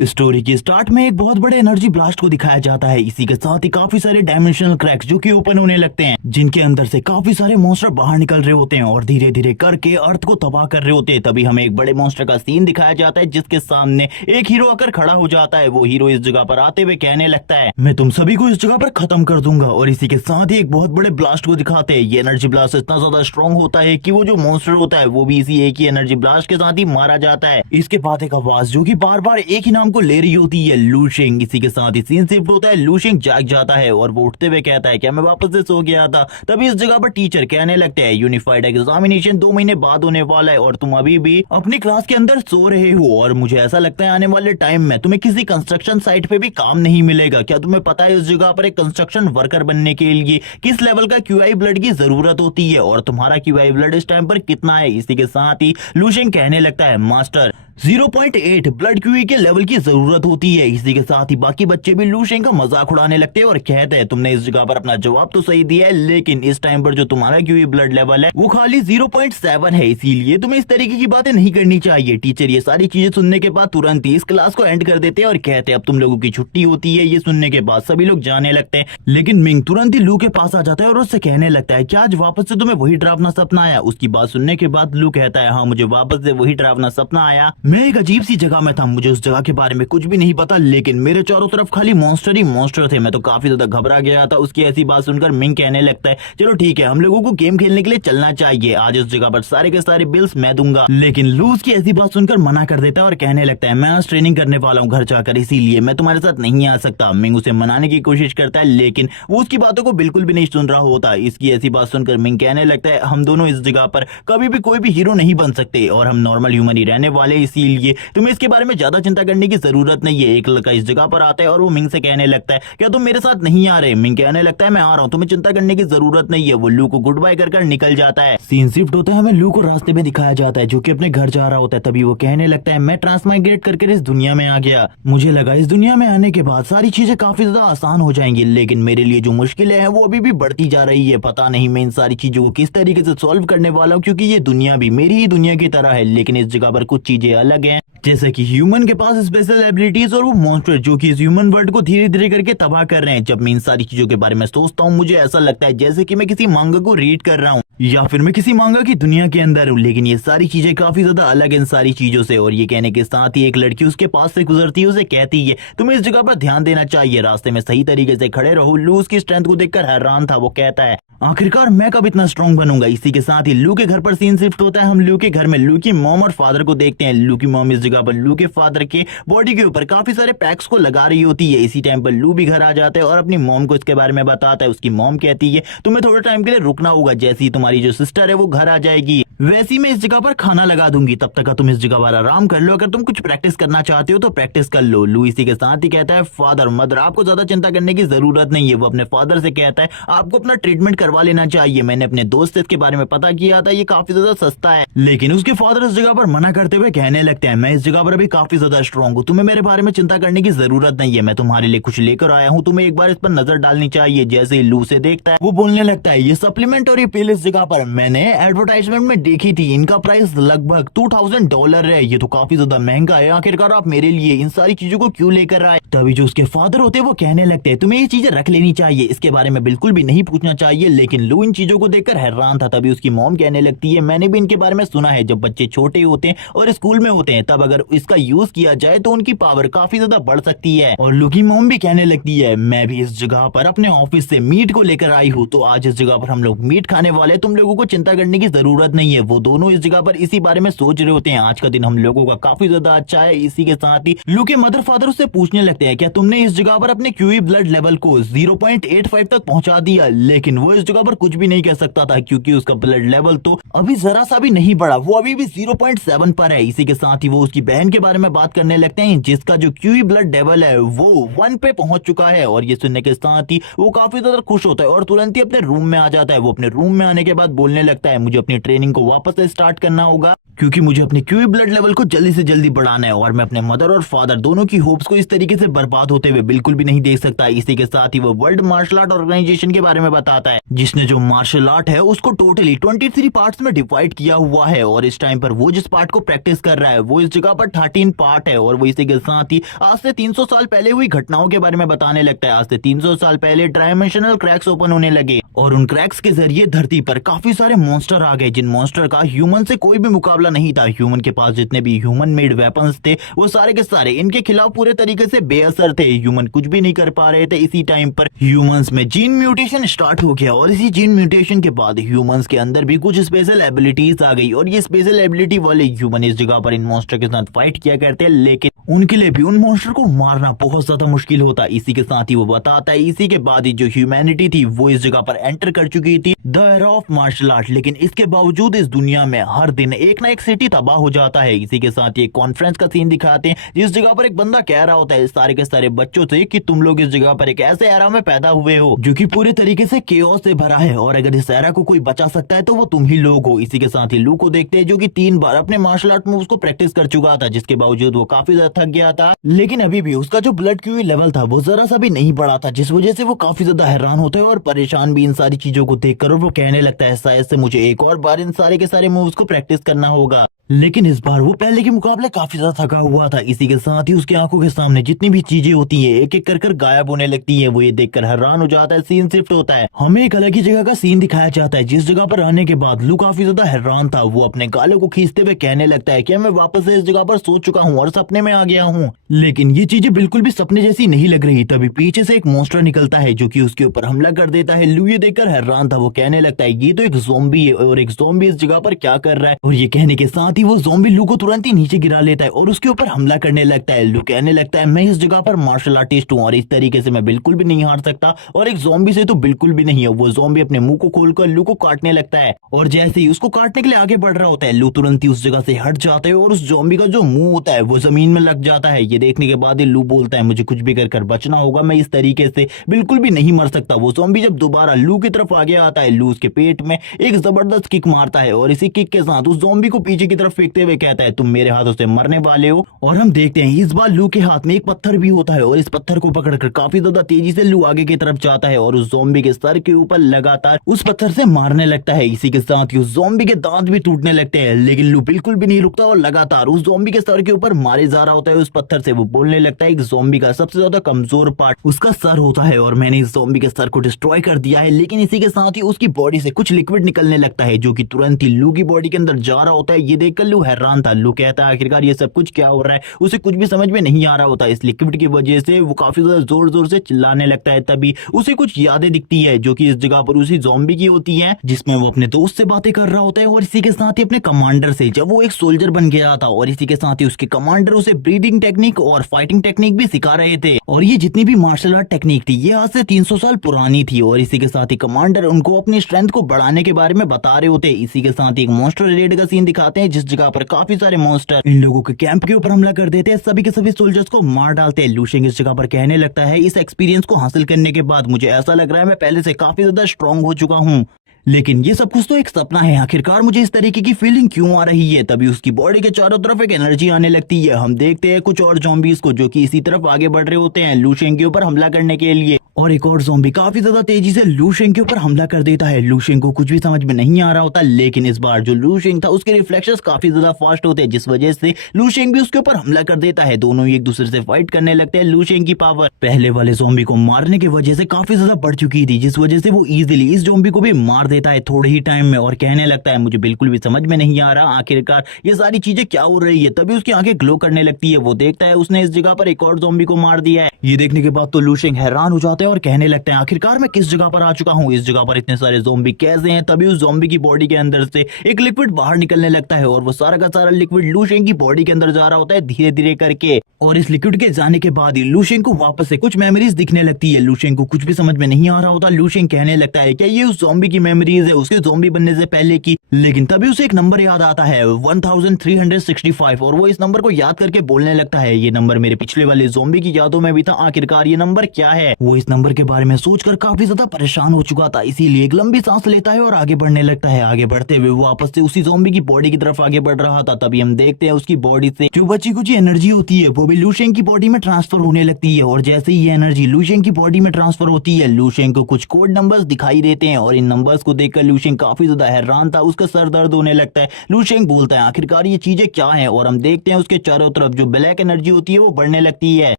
Story की start में एक बहुत बड़े एनर्जी ब्लास्ट को दिखाया जाता है। इसी के साथ ही काफी सारे डायमेंशनल क्रैक्स जो कि ओपन होने लगते हैं, जिनके अंदर से काफी सारे मॉन्स्टर बाहर निकल रहे होते हैं और धीरे धीरे करके अर्थ को तबाह कर रहे होते हैं। तभी हमें एक बड़े मॉन्स्टर का सीन दिखाया जाता है, जिसके सामने एक हीरो आकर खड़ा हो जाता है। वो हीरो इस जगह पर आते हुए कहने लगता है, मैं तुम सभी को इस जगह पर खत्म कर दूंगा। और इसी के साथ ही एक बहुत बड़े ब्लास्ट को दिखाते हैं। ये एनर्जी ब्लास्ट इतना ज्यादा स्ट्रॉन्ग होता है कि वो जो मॉन्स्टर होता है वो भी इसी एक ही एनर्जी ब्लास्ट के साथ ही मारा जाता है। इसके बाद एक आवाज जो कि बार बार एक ही नाम को ले रही होती है, लूशिंग। इसी के साथ ही सीन शिफ्ट होता है, लूशिंग जाग जाता है और वो उठते हुए कहता है, क्या मैं वापस से सो गया था? तभी इस जगह पर टीचर कहने लगते हैं, यूनिफाइड एग्जामिनेशन 2 महीने बाद होने वाला है और तुम अभी भी अपनी क्लास के अंदर सो रहे हो। और मुझे ऐसा लगता है आने वाले टाइम में तुम्हें किसी कंस्ट्रक्शन साइट पे भी काम नहीं मिलेगा। क्या तुम्हें पता है इस जगह पर एक कंस्ट्रक्शन वर्कर बनने के लिए किस लेवल का क्यूआई ब्लड की जरूरत होती है और तुम्हारा क्यूआई ब्लड इस टाइम पर कितना है? इसी के साथ ही लूशिंग कहने लगता है, मास्टर 0.8 ब्लड क्यूई के लेवल की जरूरत होती है। इसी के साथ ही बाकी बच्चे भी लूशिंग का मजाक उड़ाने लगते हैं और कहते हैं, तुमने इस जगह पर अपना जवाब तो सही दिया है, लेकिन इस टाइम पर जो तुम्हारा क्यूई ब्लड लेवल है वो खाली 0.7 है, इसीलिए तुम्हें इस तरीके की बातें नहीं करनी चाहिए। टीचर ये सारी चीजें सुनने के बाद तुरंत ही इस क्लास को एंड कर देते हैं और कहते हैं, अब तुम लोगों की छुट्टी होती है। ये सुनने के बाद सभी लोग जाने लगते हैं, लेकिन मिंग तुरंत ही लू के पास आ जाता है और उससे कहने लगता है, क्या आज वापस से तुम्हें वही डरावना सपना आया? उसकी बात सुनने के बाद लू कहता है, हाँ मुझे वापस से वही डरावना सपना आया। मैं एक अजीब सी जगह में था, मुझे उस जगह के बारे में कुछ भी नहीं पता, लेकिन मेरे चारों तरफ खाली मॉन्स्टर ही मॉन्स्टर थे। मैं तो काफी ज्यादा घबरा गया था। उसकी ऐसी बात सुनकर मिंग कहने लगता है, चलो ठीक है, हम लोगों को गेम खेलने के लिए चलना चाहिए। आज उस जगह पर सारे के सारे बिल्स मैं दूंगा। लेकिन लू उसकी ऐसी बात सुनकर मना कर देता है और कहने लगता है, मैं आज ट्रेनिंग करने वाला हूँ घर जाकर, इसीलिए मैं तुम्हारे साथ नहीं आ सकता। मिंग उसे मनाने की कोशिश करता है, लेकिन वो उसकी बातों को बिल्कुल भी नहीं सुन रहा होता। इसकी ऐसी बात सुनकर मिंग कहने लगता है, हम दोनों इस जगह पर कभी भी कोई भी हीरो नहीं बन सकते और हम नॉर्मल ह्यूमन ही रहने वाले, इसीलिए तुम्हें इसके बारे में ज्यादा चिंता करने की जरूरत नहीं है। एक लड़का इस जगह पर आता है और वो मिंग से कहने लगता है, क्या तुम मेरे साथ नहीं आ रहे? मिंग कहने लगता है, मैं आ रहा हूँ, तुम्हें चिंता करने की जरूरत नहीं है। वो लू को गुड बाय कर निकल जाता है। सीन शिफ्ट होता है, हमें लू को रास्ते में दिखाया जाता है जो कि अपने घर जा रहा होता है। तभी वो कहने लगता है, मैं ट्रांसमाइग्रेट करके इस दुनिया में आ गया। मुझे लगा इस दुनिया में आने के बाद सारी चीजें काफी ज्यादा आसान हो जाएंगी, लेकिन मेरे लिए जो मुश्किलें हैं वो अभी भी बढ़ती जा रही है। पता नहीं मैं इन सारी चीजों को किस तरीके से सॉल्व करने वाला हूँ, क्योंकि ये दुनिया भी मेरी ही दुनिया की तरह है, लेकिन इस जगह पर कुछ चीजें अलग हैं। जैसे कि ह्यूमन के पास स्पेशल एबिलिटीज और वो मॉन्स्टर जो कि इस ह्यूमन वर्ल्ड को धीरे धीरे करके तबाह कर रहे हैं। जब मैं इन सारी चीजों के बारे में सोचता हूँ, मुझे ऐसा लगता है जैसे कि मैं किसी मांगा को रीड कर रहा हूँ या फिर मैं किसी मांगा की दुनिया के अंदर हूँ, लेकिन ये सारी चीजें काफी ज्यादा अलग इन सारी चीजों से। और ये कहने के साथ ही एक लड़की उसके पास से गुजरती है, उसे कहती है, तुम्हें इस जगह पर ध्यान देना चाहिए, रास्ते में सही तरीके से खड़े रहो। लू उसकी स्ट्रेंथ को देखकर हैरान था। वो कहता है, आखिरकार मैं कब इतना स्ट्रॉन्ग बनूंगा? इसी के साथ ही लू के घर पर सीन शिफ्ट होता है। हम लू के घर में लू की मॉम और फादर को देखते हैं। लू की मॉम इस जगह पर लू के फादर के बॉडी के ऊपर काफी सारे पैक्स को लगा रही होती है। इसी टाइम पर लू भी घर आ जाता है और अपनी मॉम को इसके बारे में बताता है। उसकी मॉम कहती है, तुम्हें थोड़ा टाइम के लिए रुकना होगा, जैसे ही तुम्हारी जो सिस्टर है वो घर आ जाएगी वैसे ही मैं इस जगह पर खाना लगा दूंगी, तब तक का तुम इस जगह पर आराम कर लो। अगर तुम कुछ प्रैक्टिस करना चाहते हो तो प्रैक्टिस कर लो। लू इसी के साथ ही कहता है, फादर मदर आपको ज्यादा चिंता करने की जरूरत नहीं है। वो अपने फादर से कहता है, आपको अपना ट्रीटमेंट करवा लेना चाहिए, मैंने अपने दोस्त से इसके बारे में पता किया था, ये काफी ज्यादा सस्ता है। लेकिन उसके फादर इस जगह पर मना करते हुए कहने लगते हैं, मैं इस जगह पर अभी काफी ज्यादा स्ट्रॉन्ग हूँ, तुम्हें मेरे बारे में चिंता करने की जरूरत नहीं है। मैं तुम्हारे लिए कुछ लेकर आया हूँ, तुम्हें एक बार इस पर नजर डालनी चाहिए। जैसे ही लू से देखता है वो बोलने लगता है, ये सप्लीमेंट और ये पिल इस जगह पर मैंने एडवर्टाइजमेंट में देखी थी, इनका प्राइस लगभग $2000 है, ये तो काफी ज्यादा महंगा है। आखिरकार आप मेरे लिए इन सारी चीजों को क्यों लेकर आए? तभी जो उसके फादर होते हैं वो कहने लगते हैं, तुम्हें ये चीजें रख लेनी चाहिए, इसके बारे में बिल्कुल भी नहीं पूछना चाहिए। लेकिन लू इन चीजों को देखकर हैरान था। तभी उसकी मॉम कहने लगती है, मैंने भी इनके बारे में सुना है, जब बच्चे छोटे होते हैं और स्कूल में होते हैं तब अगर इसका यूज किया जाए तो उनकी पावर काफी ज्यादा बढ़ सकती है। और लू की मॉम भी कहने लगती है, मैं भी इस जगह पर अपने ऑफिस से मीट को लेकर आई हूँ, तो आज इस जगह पर हम लोग मीट खाने वाले, तुम लोगों को चिंता करने की जरूरत नहीं है। वो दोनों इस जगह पर इसी बारे में सोच रहे होते हैं। आज का दिन हम लोगों का काफी ज्यादा अच्छा है। इसी के साथ ही लू के मदर फादर उससे पूछने लगते हैं, क्या तुमने इस जगह पर अपने क्यूई ब्लड लेवल को 0.85 तक पहुंचा दिया? लेकिन वो इस जगह पर कुछ भी नहीं कह सकता था, क्योंकि उसका ब्लड लेवल तो अभी जरा सा भी नहीं बढ़ा, वो अभी भी 0.7 पर है। इसी के साथ ही वो उसकी बहन के बारे में बात करने लगते हैं, जिसका जो क्यूई ब्लड लेवल है वो 1 पे पहुंच चुका है। और ये सुनने के साथ ही वो काफी ज्यादा खुश होता है और तुरंत ही अपने रूम में आ जाता है। वो अपने रूम में आने के बाद बोलने लगता है, मुझे अपनी ट्रेनिंग को वापस से स्टार्ट करना होगा, क्योंकि मुझे अपने क्यूई ब्लड लेवल को जल्दी से जल्दी बढ़ाना है और मैं अपने मदर और फादर दोनों की होप्स को इस तरीके से बर्बाद होते हुए बिल्कुल भी नहीं देख सकता। इसी के साथ ही वो वर्ल्ड मार्शल आर्ट ऑर्गेनाइजेशन के बारे में बताता है, जिसने जो मार्शल आर्ट है उसको टोटली 23 पार्ट्स में डिवाइड किया हुआ है और इस टाइम पर वो जिस पार्ट को प्रैक्टिस कर रहा है वो इस जगह पर 13 पार्ट है। और वो इसी के साथ ही आज से 300 साल पहले हुई घटनाओं के बारे में बताने लगता है। आज से 300 साल पहले डायमेंशनल क्रैक्स ओपन होने लगे और उन क्रैक्स के जरिए धरती पर काफी सारे मॉन्स्टर आ गए, जिन मॉन्स्टर का ह्यूमन से कोई भी मुकाबला नहीं था। ह्यूमन के पास जितने भी ह्यूमन मेड वेपन्स थे वो सारे के सारे इनके खिलाफ पूरे तरीके से बेअसर थे। ह्यूमन कुछ भी नहीं कर पा रहे थे। इसी टाइम पर ह्यूमंस में जीन म्यूटेशन स्टार्ट हो गया और इसी जीन म्यूटेशन के बाद ह्यूमंस के अंदर भी कुछ स्पेशल एबिलिटीज आ गई और ये स्पेशल एबिलिटी वाले ह्यूमन इस जगह पर इन मॉन्स्टर के साथ फाइट किया करते हैं, लेकिन उनके लिए भी उन मॉन्स्टर को मारना बहुत ज्यादा मुश्किल होता। इसी के साथ ही वो बताता है इसी के बाद ही जो ह्यूमैनिटी थी वो इस जगह पर एंटर कर चुकी थी the era of martial art, लेकिन इसके बावजूद इस दुनिया में हर दिन एक ना एक सिटी तबाह हो जाता है। इसी के साथ ही एक कॉन्फ्रेंस का सीन दिखाते हैं जिस जगह पर एक बंदा कह रहा होता है सारे के सारे बच्चों से कि तुम लोग इस जगह पर एक ऐसे एरा में पैदा हुए हो जो कि पूरे तरीके से केओस से भरा है और अगर इस एरा को कोई बचा सकता है तो वो तुम ही लोग हो। इसी के साथ ही लू को देखते हैं जो कि 3 बार अपने मार्शल आर्ट मूव्स को प्रैक्टिस कर चुका था, जिसके बावजूद वो काफी ज्यादा थक गया था, लेकिन अभी भी उसका जो ब्लड क्यूई लेवल था वो जरा सा भी नहीं बढ़ा था, जिस वजह से वो काफी ज्यादा हैरान होता है और परेशान भी इन सारी चीजों को देखकर। और वो कहने लगता है शायद से मुझे एक और बार इन सारे के सारे मूव्स को प्रैक्टिस करना होगा, लेकिन इस बार वो पहले के मुकाबले काफी ज्यादा थका हुआ था। इसी के साथ ही उसकी आंखों के सामने जितनी भी चीजें होती हैं एक एक कर गायब होने लगती है। वो ये देखकर हैरान हो जाता है। सीन शिफ्ट होता है, हमें एक अलग ही जगह का सीन दिखाया जाता है जिस जगह पर आने के बाद लू काफी ज्यादा हैरान था। वो अपने गालों को खींचते हुए कहने लगता है कि मैं वापस से इस जगह पर सो चुका हूँ और सपने में आ गया हूँ, लेकिन ये चीजें बिल्कुल भी सपने जैसी नहीं लग रही। तभी पीछे से एक मॉन्स्टर निकलता है जो कि उसके ऊपर हमला कर देता है। लू ये देखकर हैरान था। वो कहने लगता है ये तो एक ज़ॉम्बी है और एक ज़ॉम्बी इस जगह पर क्या कर रहा है। और ये कहने के साथ ही वो ज़ॉम्बी लू को तुरंत ही नीचे गिरा लेता है और उसके ऊपर हमला करने लगता है। लू कहने लगता है मैं इस जगह पर मार्शल आर्टिस्ट हूँ और इस तरीके से मैं बिल्कुल भी नहीं हार सकता और एक ज़ॉम्बी से तो बिल्कुल भी नहीं है। वो ज़ॉम्बी अपने मुंह को खोलकर लू को काटने लगता है और जैसे ही उसको काटने के लिए आगे बढ़ रहा होता है लू तुरंत ही उस जगह से हट जाता है और उस ज़ॉम्बी का जो मुंह होता है वो जमीन में लग जाता है। ये देखने के बाद ही लू बोलता है मुझे कुछ भी कर बचना होगा, मैं इस तरीके से बिल्कुल भी नहीं मर सकता। वो ज़ॉम्बी जब दोबारा लू की तरफ आगे आता है लू उसके पेट में एक जबरदस्त किक मारता है और इसी किक के साथ उस ज़ॉम्बी को पीछे की तरफ फेंकते हुए कहता है तुम मेरे हाथों से मरने वाले हो। और हम देखते हैं इस बार लू के हाथ में एक पत्थर भी होता है और इस पत्थर को पकड़कर काफी ज्यादा तेजी से लू आगे की तरफ जाता है और उस ज़ॉम्बी के सर के ऊपर लगातार उस पत्थर से मारने लगता है। इसी के साथ ही उस ज़ॉम्बी के दांत भी टूटने लगते हैं, लेकिन लू बिल्कुल भी नहीं रुकता और लगातार उस ज़ॉम्बी के सर के ऊपर मारे जा रहा होता है उस पत्थर से। वो बोलने लगता है एक ज़ॉम्बी का सबसे ज्यादा कमजोर पार्ट उसका सर होता है और मैंने इस ज़ॉम्बी के सर को डिस्ट्रॉय कर दिया है। लेकिन इसी के साथ ही उसकी बॉडी से कुछ लिक्विड निकलने लगता है जो कि तुरंत ही लू की बॉडी के अंदर जा रहा होता है। ये देखकर लू हैरान था। लू कहता है आखिरकार ये सब कुछ क्या हो रहा है, उसे कुछ भी समझ में नहीं आ रहा होता। इस लिक्विड की वजह से वो काफी ज्यादा जोर जोर से चिल्लाने लगता है। तभी उसे कुछ यादें दिखती है जो कि इस जगह पर उसी ज़ॉम्बी की होती हैं, जिसमें वो अपने दोस्त से बातें कर रहा होता है और इसी के साथ ही अपने कमांडर से, जब वो एक सोल्जर बन गया था। और इसी के साथ ही उसके कमांडर उसे ब्रीदिंग टेक्निक और फाइटिंग टेक्निक भी सिखा रहे थे और ये जितनी भी मार्शल आर्ट टेक्निक थी ये आज से 300 साल पुरानी थी। और इसी के साथ ही कमांडर उनको अपनी स्ट्रेंथ को बढ़ाने के बारे में बता रहे होते हैं। इसी के साथ ही एक मॉन्स्टर रेड का सीन दिखाते हैं जिस जगह पर काफी सारे मॉन्स्टर इन लोगों के कैंप के ऊपर हमला कर देते हैं, सभी के सभी सोल्जर्स को मार डालते हैं। लू शेंग इस जगह पर कहने लगता है इस एक्सपीरियंस को हासिल करने के बाद मुझे ऐसा लग रहा है मैं पहले से काफी ज्यादा स्ट्रांग हो चुका हूँ, लेकिन ये सब कुछ तो एक सपना है। आखिरकार मुझे इस तरीके की फीलिंग क्यों आ रही है। तभी उसकी बॉडी के चारों तरफ एक एनर्जी आने लगती है। हम देखते हैं कुछ और ज़ॉम्बीज को जो कि इसी तरफ आगे बढ़ रहे होते हैं लू शेंग के ऊपर हमला करने के लिए और एक और ज़ॉम्बी काफी ज्यादा तेजी से लू शेंग के ऊपर हमला कर देता है। लू शेंग को कुछ भी समझ में नहीं आ रहा होता, लेकिन इस बार जो लू शेंग था उसके रिफ्लेक्शंस काफी ज्यादा फास्ट होते हैं जिस वजह से लू शेंग भी उसके ऊपर हमला कर देता है। दोनों ही एक दूसरे से फाइट करने लगते हैं। लू शेंग की पावर पहले वाले ज़ॉम्बी को मारने की वजह से काफी ज्यादा बढ़ चुकी थी, जिस वजह से वो इजीली इस ज़ॉम्बी को भी मार देता है थोड़े ही टाइम में और कहने लगता है मुझे बिल्कुल भी समझ में नहीं आ रहा आखिरकार ये सारी चीजें क्या हो रही है। तभी उसकी आंखें ग्लो करने लगती है। वो देखता है उसने इस जगह पर एक और ज़ॉम्बी को मार दिया है। ये देखने के बाद तो लू शेंग हैरान हो जाता है और कहने लगता है आखिरकार मैं किस जगह पर आ चुका हूँ, इस जगह पर इतने सारे ज़ॉम्बी कैसे हैं। तभी उस ज़ॉम्बी की बॉडी के अंदर से एक लिक्विड बाहर निकलने लगता है और वो सारा का सारा लिक्विड लू शेंग की बॉडी के अंदर जा रहा होता है धीरे धीरे करके। और इस लिक्विड के जाने के बाद ही लू शेंग को वापस से कुछ मेमोरीज दिखने लगती है। लू शेंग को कुछ भी समझ में नहीं आ रहा होता। लू शेंग कहने लगता है क्या ये उस ज़ॉम्बी की मेमोरीज है उसके ज़ॉम्बी बनने से पहले की, लेकिन तभी उसे एक नंबर याद आता है 1365 और वो इस नंबर को याद करके बोलने लगता है ये नंबर मेरे पिछले वाले ज़ॉम्बी की यादों में भी था, आखिरकार ये नंबर क्या है। वो इस नंबर के बारे में सोचकर काफी ज्यादा परेशान हो चुका था, इसीलिए एक लंबी सांस लेता है और आगे बढ़ने लगता है। आगे बढ़ते हुए वो वापस से उसी ज़ॉम्बी की बॉडी की तरफ आगे बढ़ रहा था। तभी हम देखते हैं उसकी बॉडी से जो बची कुछ एनर्जी होती है वो भी लू शेंग की बॉडी में ट्रांसफर होने लगती है। और जैसे ही ये एनर्जी लू शेंग की बॉडी में ट्रांसफर होती है, लू शेंग को कुछ कोड नंबर्स दिखाई देते हैं और इन नंबर्स को देखकर लू शेंग काफी ज्यादा हैरान था। उसका सर दर्द होने लगता है। लू शेंग बोलता है आखिरकार ये चीजें क्या है, और हम देखते हैं उसके चारों तरफ जो ब्लैक एनर्जी होती है वो बढ़ने लगती है।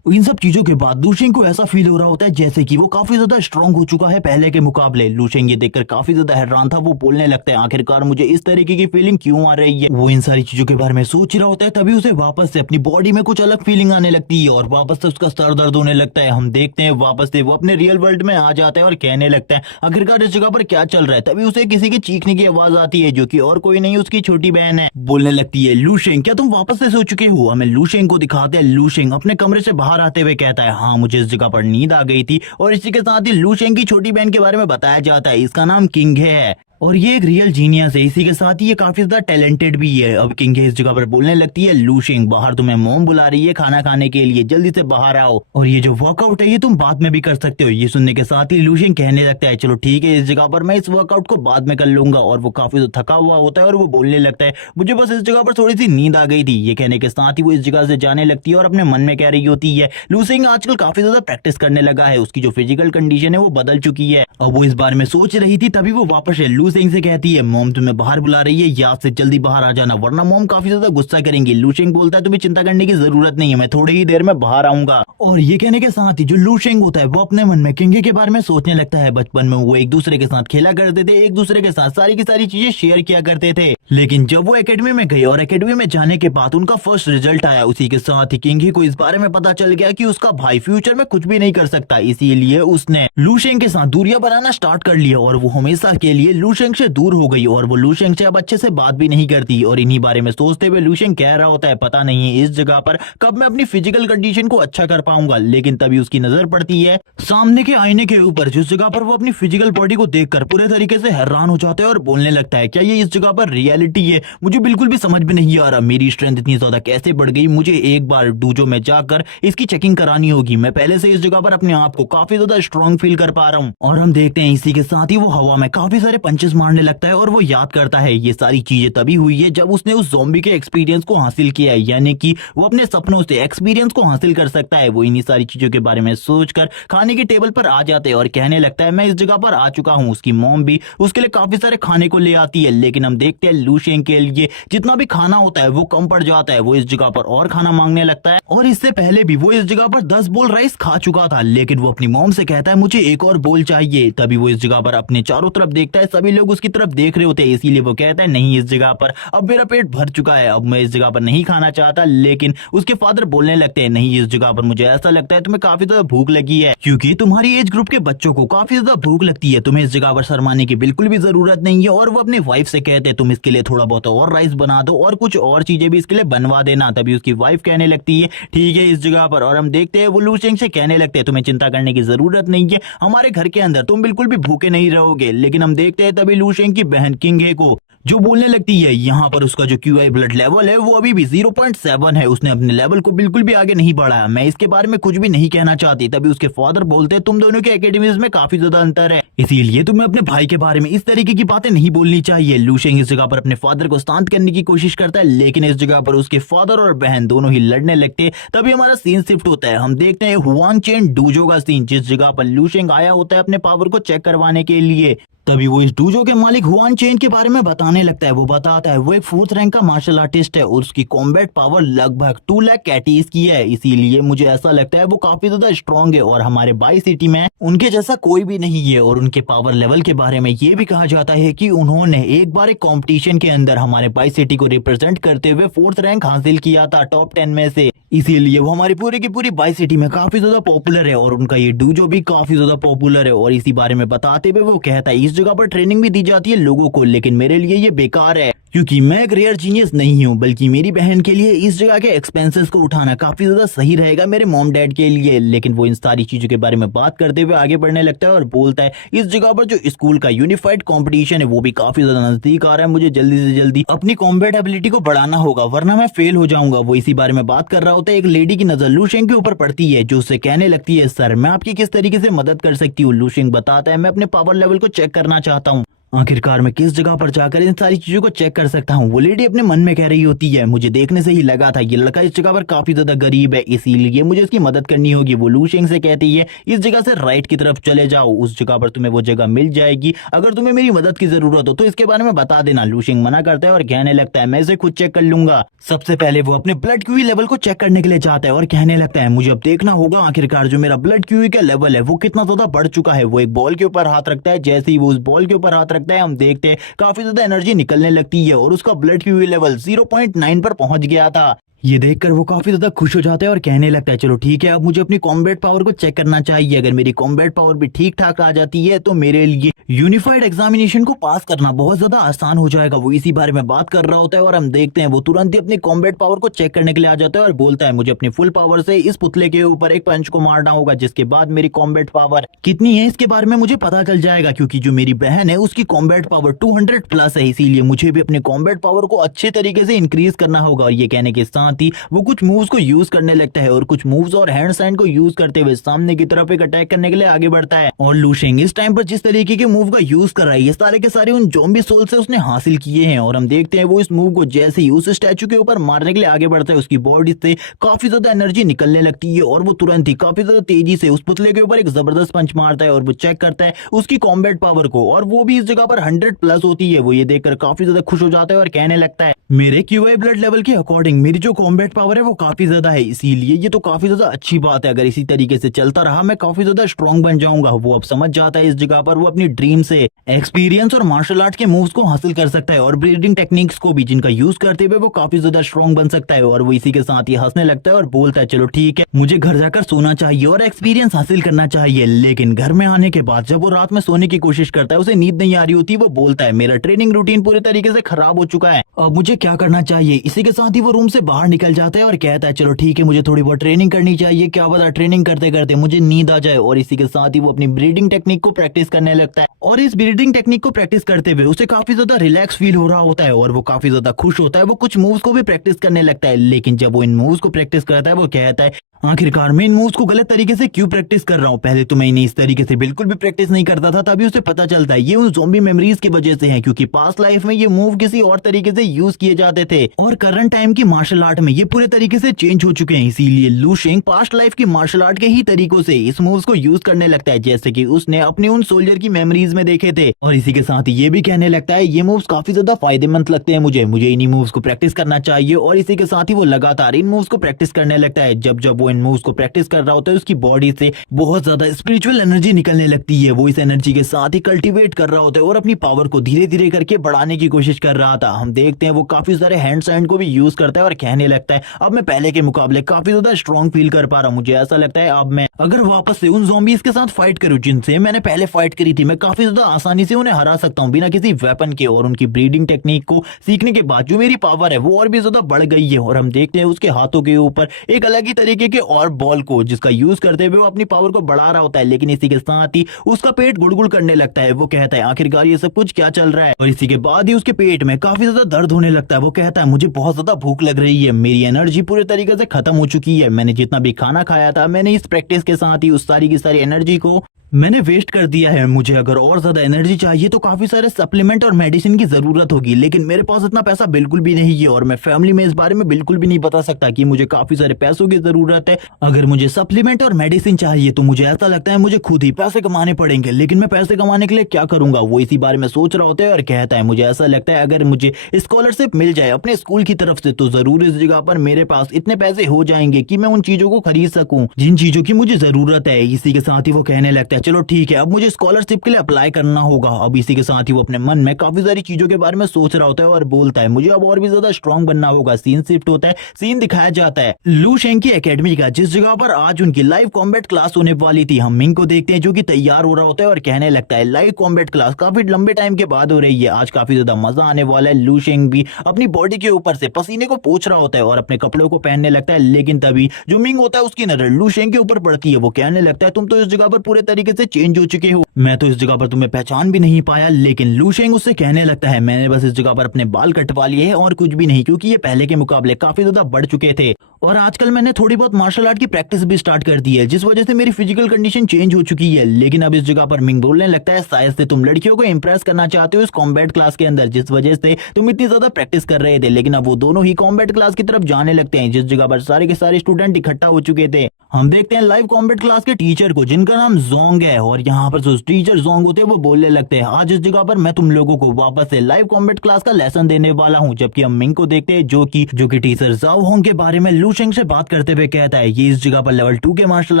इन सब चीजों के बाद लू शेंग को ऐसा फील हो रहा होता है जैसे कि वो काफी ज्यादा स्ट्रांग हो चुका है पहले के मुकाबले। लू शेंग ये देखकर काफी ज्यादा हैरान था। वो बोलने लगता है आखिरकार मुझे इस तरीके की फीलिंग क्यों आ रही है। वो इन सारी चीजों के बारे में सोच रहा होता है, तभी उसे वापस से अपनी बॉडी में कुछ अलग फीलिंग आने लगती है और वापस से उसका सर दर्द होने लगता है। हम देखते हैं वापस से वो अपने रियल वर्ल्ड में आ जाता है और कहने लगता है आखिरकार इस जगह पर क्या चल रहा है। तभी उसे किसी के चीखने की आवाज आती है जो कि और कोई नहीं उसकी छोटी बहन है। बोलने लगती है लू शेंग क्या तुम वापस से सो चुके हो। हमें लू शेंग को दिखाते हैं। लू शेंग अपने कमरे से बाहर आते हुए कहता है हाँ मुझे इस जगह पर नींद आ गई थी। और इसी के साथ ही लू शेंग की छोटी बहन के बारे में बताया जाता है, इसका नाम किंग है और ये एक रियल जीनियस है। इसी के साथ ही ये काफी ज्यादा टैलेंटेड भी है। अब किंग इस जगह पर बोलने लगती है लू शेंग बाहर तुम्हें मॉम बुला रही है खाना खाने के लिए, जल्दी से बाहर आओ। और ये जो वर्कआउट है ये तुम बाद में भी कर सकते हो। ये सुनने के साथ ही लू शेंग कहने लगता है चलो ठीक है, इस जगह पर मैं इस वर्कआउट को बाद में कर लूंगा। और वो काफी ज्यादा थका हुआ होता है और वो बोलने लगता है मुझे बस इस जगह पर थोड़ी सी नींद आ गई थी। ये कहने के साथ ही वो इस जगह से जाने लगती है और अपने मन में कह रही होती है लू शेंग आजकल काफी ज्यादा प्रैक्टिस करने लगा है, उसकी जो फिजिकल कंडीशन है वो बदल चुकी है। अब वो इस बारे में सोच रही थी तभी वो वापस लू शेंग से कहती है मॉम तुम्हें बाहर बुला रही है, याद से जल्दी बाहर आ जाना वरना मॉम काफी ज्यादा गुस्सा करेंगी। लू शेंग बोलता है तुम्हें चिंता करने की जरूरत नहीं है, मैं थोड़ी ही देर में बाहर आऊंगा। और ये कहने के साथ ही जो लू शेंग होता है वो अपने मन में किंग के बारे में सोचने लगता है। बचपन में वो एक दूसरे के साथ खेला करते थे, एक दूसरे के साथ सारी की सारी चीजें शेयर किया करते थे। लेकिन जब वो एकेडमी में गए और एकेडमी में जाने के बाद उनका फर्स्ट रिजल्ट आया, उसी के साथ ही किंग को इस बारे में पता चल गया कि उसका भाई फ्यूचर में कुछ भी नहीं कर सकता। इसीलिए उसने लू शेंग के साथ दूरियां बनाना स्टार्ट कर लिया और वो हमेशा के लिए लू शेंग से दूर हो गई और वो लू शेंग से अब अच्छे से बात भी नहीं करती। और इन्हीं बारे में सोचते हुए लू शेंग कह रहा होता है पता नहीं इस जगह पर कब मैं अपनी फिजिकल कंडीशन को अच्छा कर पाऊंगा। लेकिन तभी उसकी नजर पड़ती है सामने के आईने के ऊपर, जिस जगह पर वो अपनी फिजिकल बॉडी को देखकर पूरे तरीके से हैरान हो जाता है और बोलने लगता है क्या ये इस जगह पर रियलिटी है, मुझे बिल्कुल भी समझ में नहीं आ रहा, मेरी स्ट्रेंथ इतनी ज्यादा कैसे बढ़ गई, मुझे एक बार डूजो में जाकर इसकी चेकिंग करानी होगी। मैं पहले से इस जगह पर अपने आप को काफी ज्यादा स्ट्रॉन्ग फील कर पा रहा हूँ। और हम देखते हैं इसी के साथ ही वो हवा में काफी सारे पंचेस मारने लगता है और वो याद करता है ये सारी चीजें तभी हुई है जब उसने उस ज़ॉम्बी के एक्सपीरियंस को हासिल किया है, यानी कि वो अपने सपनों से एक्सपीरियंस को हासिल कर सकता है। वो इन्हीं सारी चीजों के बारे में सोचकर खाने की टेबल पर आ जाते हैं और कहने लगता है मैं इस जगह पर आ चुका हूँ। उसकी मॉम भी उसके लिए काफी सारे खाने को ले आती है, लेकिन हम देखते हैं लू शेंग के लिए जितना भी खाना होता है वो कम पड़ जाता है। वो इस जगह पर और खाना मांगने लगता है और इससे पहले भी वो इस जगह पर 10 बोल राइस खा चुका था, लेकिन वो अपनी मॉम से कहता है मुझे एक और बोल चाहिए। तभी वो इस जगह पर अपने चारों तरफ देखता है, सभी लोग उसकी तरफ देख रहे होते हैं, इसीलिए वो कहता है नहीं इस जगह पर अब मेरा पेट भर चुका है, अब मैं इस जगह पर नहीं खाना चाहता। लेकिन उसके फादर बोलने लगते हैं नहीं इस जगह पर मुझे ऐसा लगता है तुम्हें काफी ज्यादा भूख लगी है, क्योंकि तुम्हारी एज ग्रुप के बच्चों को काफी ज्यादा भूख लगती है, तुम्हें इस जगह पर शर्माने की बिल्कुल भी जरूरत नहीं है। और वो अपनी वाइफ से कहते हैं तुम इसके लिए थोड़ा बहुत और राइस बना दो और कुछ और चीजें भी इसके लिए बनवा देना। तभी उसकी वाइफ कहने लगती है ठीक है इस जगह पर। और हम देखते हैं वो लू शेंग से कहने लगते हैं तुम्हें चिंता करने की जरूरत नहीं है, हमारे घर के अंदर तुम बिल्कुल भी भूखे नहीं रहोगे। लेकिन हम देखते हैं तभी लू शेंग की बहन किंग को जो बोलने लगती है यहाँ पर उसका जो QI ब्लड लेवल है वो अभी भी 0.7 है, उसने अपने लेवल को बिल्कुल भी आगे नहीं बढ़ाया, मैं इसके बारे में कुछ भी नहीं कहना चाहती। तभी उसके फादर बोलते हैं तुम दोनों के एकेडमीज में काफी ज्यादा अंतर है, इसीलिए तुम्हें अपने भाई के बारे में इस तरीके की बातें नहीं बोलनी चाहिए। लू शेंग इस जगह पर अपने फादर को शांत करने की कोशिश करता है, लेकिन इस जगह पर उसके फादर और बहन दोनों ही लड़ने लगते हैं। तभी हमारा सीन शिफ्ट होता है, हम देखते हैं हुआंग चेन डूजो का सीन, जिस जगह पर लू शेंग आया होता है अपने पावर को चेक करवाने के लिए। तभी वो इस डूजो के मालिक हुआन चेन के बारे में बताने लगता है। वो बताता है वो एक 4th रैंक का मार्शल आर्टिस्ट है और उसकी कॉम्बैट पावर लगभग 2 लाख कैटीज की है, इसीलिए मुझे ऐसा लगता है वो काफी ज्यादा स्ट्रॉन्ग है और हमारे बाई सिटी में उनके जैसा कोई भी नहीं है। और उनके पावर लेवल के बारे में ये भी कहा जाता है कि उन्होंने एक बार एक कॉम्पिटिशन के अंदर हमारे बाई सिटी को रिप्रेजेंट करते हुए 4th रैंक हासिल किया था टॉप 10 में से, इसीलिए वो हमारी पूरी की पूरी बाई सिटी में काफी ज्यादा पॉपुलर है और उनका ये डूजो भी काफी ज्यादा पॉपुलर है। और इसी बारे में बताते हुए वो कहता है इस जगह पर ट्रेनिंग भी दी जाती है लोगों को, लेकिन मेरे लिए ये बेकार है क्योंकि मैं एक रेयर जीनियस नहीं हूँ, बल्कि मेरी बहन के लिए इस जगह के एक्सपेंसेस को उठाना काफी ज्यादा सही रहेगा मेरे मॉम डैड के लिए। लेकिन वो इन सारी चीजों के बारे में बात करते हुए आगे बढ़ने लगता है और बोलता है इस जगह पर जो स्कूल का यूनिफाइड कंपटीशन है वो भी काफी ज्यादा नजदीक आ रहा है, मुझे जल्दी से जल्दी अपनी कॉम्बैट एबिलिटी को बढ़ाना होगा वरना मैं फेल हो जाऊंगा। वो इसी बारे में बात कर रहा होता है, एक लेडी की नजर लूशेंग के ऊपर पड़ती है जो उससे कहने लगती है सर मैं आपकी किस तरीके से मदद कर सकती हूँ। लूशेंग बताता है मैं अपने पावर लेवल को चेक करना चाहता हूँ, आखिरकार मैं किस जगह पर जाकर इन सारी चीजों को चेक कर सकता हूँ। वो लेडी अपने मन में कह रही होती है मुझे देखने से ही लगा था ये लड़का इस जगह पर काफी ज्यादा गरीब है, इसीलिए मुझे उसकी मदद करनी होगी। वो लूशेंग से कहती है इस जगह से राइट की तरफ चले जाओ, उस जगह पर तुम्हें वो जगह मिल जाएगी, अगर तुम्हें मेरी मदद की जरूरत हो तो इसके बारे में बता देना। लूशेंग मना करता है और कहने लगता है मैं इसे खुद चेक कर लूंगा। सबसे पहले वो अपने ब्लड क्यूई लेवल को चेक करने के लिए चाहता है और कहने लगता है मुझे अब देखना होगा आखिरकार जो मेरा ब्लड क्यूई का लेवल है वो कितना ज्यादा बढ़ चुका है। वो एक बॉल के ऊपर हाथ रखता है, जैसे ही वो उस बॉल के ऊपर हाथ रखता है हम देखते हैं काफी ज्यादा एनर्जी निकलने लगती है और उसका ब्लड क्यूई लेवल 0.9 पर पहुंच गया था। ये देखकर वो काफी ज्यादा खुश हो जाता है और कहने लगता है चलो ठीक है अब मुझे अपनी कॉम्बैट पावर को चेक करना चाहिए, अगर मेरी कॉम्बैट पावर भी ठीक ठाक आ जाती है तो मेरे लिए यूनिफाइड एग्जामिनेशन को पास करना बहुत ज्यादा आसान हो जाएगा। वो इसी बारे में बात कर रहा होता है और हम देखते हैं वो तुरंत ही अपनी कॉम्बैट पावर को चेक करने के लिए आ जाता है और बोलता है मुझे अपनी फुल पावर से इस पुतले के ऊपर एक पंच को मारना होगा, जिसके बाद मेरी कॉम्बैट पावर कितनी है इसके बारे में मुझे पता चल जाएगा, क्योंकि जो मेरी बहन है उसकी कॉम्बैट पावर 200 प्लस है, इसीलिए मुझे भी अपने कॉम्बैट पावर को अच्छे तरीके से इंक्रीज करना होगा। और ये कहने के साथ ही वो कुछ मूव्स को यूज करने लगता है और कुछ मूव्स और हैंड साइन को यूज करते हुए सामने की तरफ एक अटैक करने के लिए आगे बढ़ता है। और लूशेंग इस टाइम पर जिस तरीके के मूव का यूज कर रहा है ये सारे के सारे उन ज़ॉम्बी सोल से उसने हासिल किए हैं। और हम देखते हैं वो इस मूव को जैसे ही उस स्टैचू के ऊपर मारने के लिए आगे बढ़ता है उसकी बॉडी से काफी ज्यादा एनर्जी निकलने लगती है और वो तुरंत ही काफी ज्यादा तेजी से उस पुतले के ऊपर एक जबरदस्त पंच मारता है और वो चेक करता है उसकी कॉम्बैट पावर को और वो भी इस जगह पर 100 प्लस होती है। वो ये देखकर काफी ज्यादा खुश हो जाता है और कहने लगता है मेरे क्यूआई ब्लड लेवल के अकॉर्डिंग मेरी जो कॉम्बैट पावर है वो काफी ज्यादा है, इसीलिए ये तो काफी ज्यादा अच्छी बात है, अगर इसी तरीके से चलता रहा मैं काफी ज्यादा स्ट्रॉन्ग बन जाऊंगा। वो अब समझ जाता है इस जगह पर वो अपनी ड्रीम से एक्सपीरियंस और मार्शल आर्ट के मूव्स को हासिल कर सकता है और ब्रीडिंग टेक्निक्स को भी, जिनका यूज करते हुए वो काफी ज्यादा स्ट्रॉन्ग बन सकता है। और वो इसी के साथ ही हंसने लगता है और बोलता है चलो ठीक है मुझे घर जाकर सोना चाहिए और एक्सपीरियंस हासिल करना चाहिए। लेकिन घर में आने के बाद जब वो रात में सोने की कोशिश करता है उसे नींद नहीं आ रही होती। वो बोलता है मेरा ट्रेनिंग रूटीन पूरे तरीके से खराब हो चुका है, अब मुझे क्या करना चाहिए। इसी के साथ ही वो रूम से बाहर निकल जाता है और कहता है चलो ठीक है मुझे थोड़ी बहुत ट्रेनिंग करनी चाहिए, क्या पता ट्रेनिंग करते करते मुझे नींद आ जाए। और इसी के साथ ही वो अपनी ब्रीडिंग टेक्निक को प्रैक्टिस करने लगता है और इस ब्रीडिंग टेक्निक को प्रैक्टिस करते हुए उसे काफी ज्यादा रिलैक्स फील हो रहा होता है और वो काफी ज्यादा खुश होता है। वो कुछ मूव्स को भी प्रैक्टिस करने लगता है, लेकिन जब वो इन मूव्स को प्रैक्टिस करता है वो कहता है आखिरकार मैं इन मूव्स को गलत तरीके से क्यों प्रैक्टिस कर रहा हूँ। पहले तो मैं इन्हें इस तरीके से बिल्कुल भी प्रैक्टिस नहीं करता था, तभी उसे पता चलता है ये उन ज़ॉम्बी मेमोरीज की वजह से है, क्योंकि पास्ट लाइफ में ये मूव किसी और तरीके से यूज किए जाते थे और करंट टाइम की मार्शल आर्ट में ये पूरे तरीके से चेंज हो चुके हैं। इसीलिए लूशेंग पास्ट लाइफ की मार्शल आर्ट के ही तरीकों से इस मूव्स को यूज करने लगता है, जैसे कि उसने अपने उन सोल्जर की मेमोरीज में देखे थे। और इसी के साथ ये भी कहने लगता है ये मूव्स काफी ज्यादा फायदेमंद लगते हैं मुझे इन्हीं मूव्स को प्रैक्टिस करना चाहिए। और इसी के साथ ही वो लगातार इन मूव्स को प्रैक्टिस करने लगता है। जब जब वो इन मूव्स को प्रैक्टिस कर रहा होता है उसकी बॉडी से बहुत ज्यादा स्पिरिचुअल एनर्जी निकलने लगती है। वो इस एनर्जी के साथ ही कल्टीवेट कर रहा होता है और अपनी पावर को धीरे धीरे करके बढ़ाने की कोशिश कर रहा था। हम देखते हैं वो काफी सारे हैंड साइन को भी यूज करता है और कहने लगता है अब मैं पहले के मुकाबले काफी ज्यादा स्ट्रॉन्ग फील कर पा रहा हूँ। मुझे ऐसा लगता है अब मैं अगर वापस से उन ज़ॉम्बीज के साथ फाइट करूं जिनसे मैंने पहले फाइट करी थी, मैं काफी ज्यादा आसानी से उन्हें हरा सकता हूँ बिना किसी वेपन के। और उनकी ब्रीडिंग टेक्निक को सीखने के बाद जो मेरी पावर है वो और भी ज्यादा बढ़ गई है। और हम देखते हैं उसके हाथों के ऊपर एक अलग ही तरीके के और बॉल को जिसका यूज करते हुए वो अपनी पावर को बढ़ा रहा होता है, लेकिन इसी के साथ ही उसका पेट गुड़गुड़ करने लगता है। वो कहता है आखिरकार ये सब कुछ क्या चल रहा है। और इसी के बाद ही उसके पेट में काफी ज्यादा दर्द होने लगता है। वो कहता है मुझे बहुत ज्यादा भूख लग रही है, मेरी एनर्जी पूरे तरीके से खत्म हो चुकी है, मैंने जितना भी खाना खाया था मैंने इस प्रैक्टिस के साथ ही उस सारी की सारी एनर्जी को मैंने वेस्ट कर दिया है। मुझे अगर और ज्यादा एनर्जी चाहिए तो काफी सारे सप्लीमेंट और मेडिसिन की जरूरत होगी, लेकिन मेरे पास इतना पैसा बिल्कुल भी नहीं है और मैं फैमिली में इस बारे में बिल्कुल भी नहीं बता सकता कि मुझे काफी सारे पैसों की जरूरत है। अगर मुझे सप्लीमेंट और मेडिसिन चाहिए तो मुझे ऐसा लगता है मुझे खुद ही पैसे कमाने पड़ेंगे, लेकिन मैं पैसे कमाने के लिए क्या करूंगा। वो इसी बारे में सोच रहा होता है और कहता है मुझे ऐसा लगता है अगर मुझे स्कॉलरशिप मिल जाए अपने स्कूल की तरफ से तो जरूर इस जगह पर मेरे पास इतने पैसे हो जाएंगे कि मैं उन चीजों को खरीद सकूं जिन चीजों की मुझे जरूरत है। इसी के साथ ही वो कहने लगता है लगता है चलो ठीक है अब मुझे स्कॉलरशिप के लिए अप्लाई करना होगा। अब इसी के साथ ही वो अपने मन में काफी सारी चीजों के बारे में सोच रहा होता है और बोलता है मुझे अब और भी ज्यादा स्ट्रांग बनना होगा। सीन शिफ्ट होता है, सीन दिखाया जाता है लू शेंग की एकेडमी का, जिस जगह पर आज उनकी लाइव कॉम्बैट क्लास होने वाली थी। हम मिंग को देखते हैं जो कि तैयार हो रहा होता है और कहने लगता है लाइव कॉम्बैट क्लास काफी लंबे टाइम के बाद हो रही है, आज काफी ज्यादा मजा आने वाला है। लू शेंग भी अपनी बॉडी के ऊपर से पसीने को पोंछ रहा होता है और अपने कपड़ों को पहनने लगता है, लेकिन तभी जो मिंग होता है उसकी नजर लू शेंग के ऊपर पड़ती है। वो कहने लगता है तुम तो इस जगह पर पूरे तरीके से चेंज हो चुके हो, मैं तो इस जगह पर तुम्हें पहचान भी नहीं पाया। लेकिन लू शेंग उससे कहने लगता है मैंने बस इस जगह पर अपने बाल कटवा लिए हैं और कुछ भी नहीं, क्योंकि ये पहले के मुकाबले काफी ज्यादा बढ़ चुके थे और आजकल मैंने थोड़ी बहुत मार्शल आर्ट की प्रैक्टिस भी स्टार्ट कर दी है, जिस वजह से मेरी फिजिकल कंडीशन चेंज हो चुकी है। लेकिन अब इस जगह पर मिंग बोलने लगता है शायद से तुम लड़कियों को इंप्रेस करना चाहते हो इस कॉम्बैट क्लास के अंदर, जिस वजह से तुम इतनी ज्यादा प्रैक्टिस कर रहे थे। लेकिन अब वो दोनों ही कॉम्बैट क्लास की तरफ जाने लगते हैं, जिस जगह पर सारे के सारे स्टूडेंट इकट्ठा हो चुके थे। हम देखते हैं लाइव कॉम्बैट क्लास के टीचर को, जिनका नाम जोंग है, और यहाँ पर जो टीचर जोंग होते हैं वो बोलने लगते हैं आज इस जगह पर मैं तुम लोगों को वापस से लाइव कॉम्बैट क्लास का लेसन देने वाला हूँ। जबकि हम मिंग को देखते हैं जो कि टीचर जाओ होंग के बारे में लू शेंग से बात करते हुए कहता है ये इस जगह पर लेवल 2 के मार्शल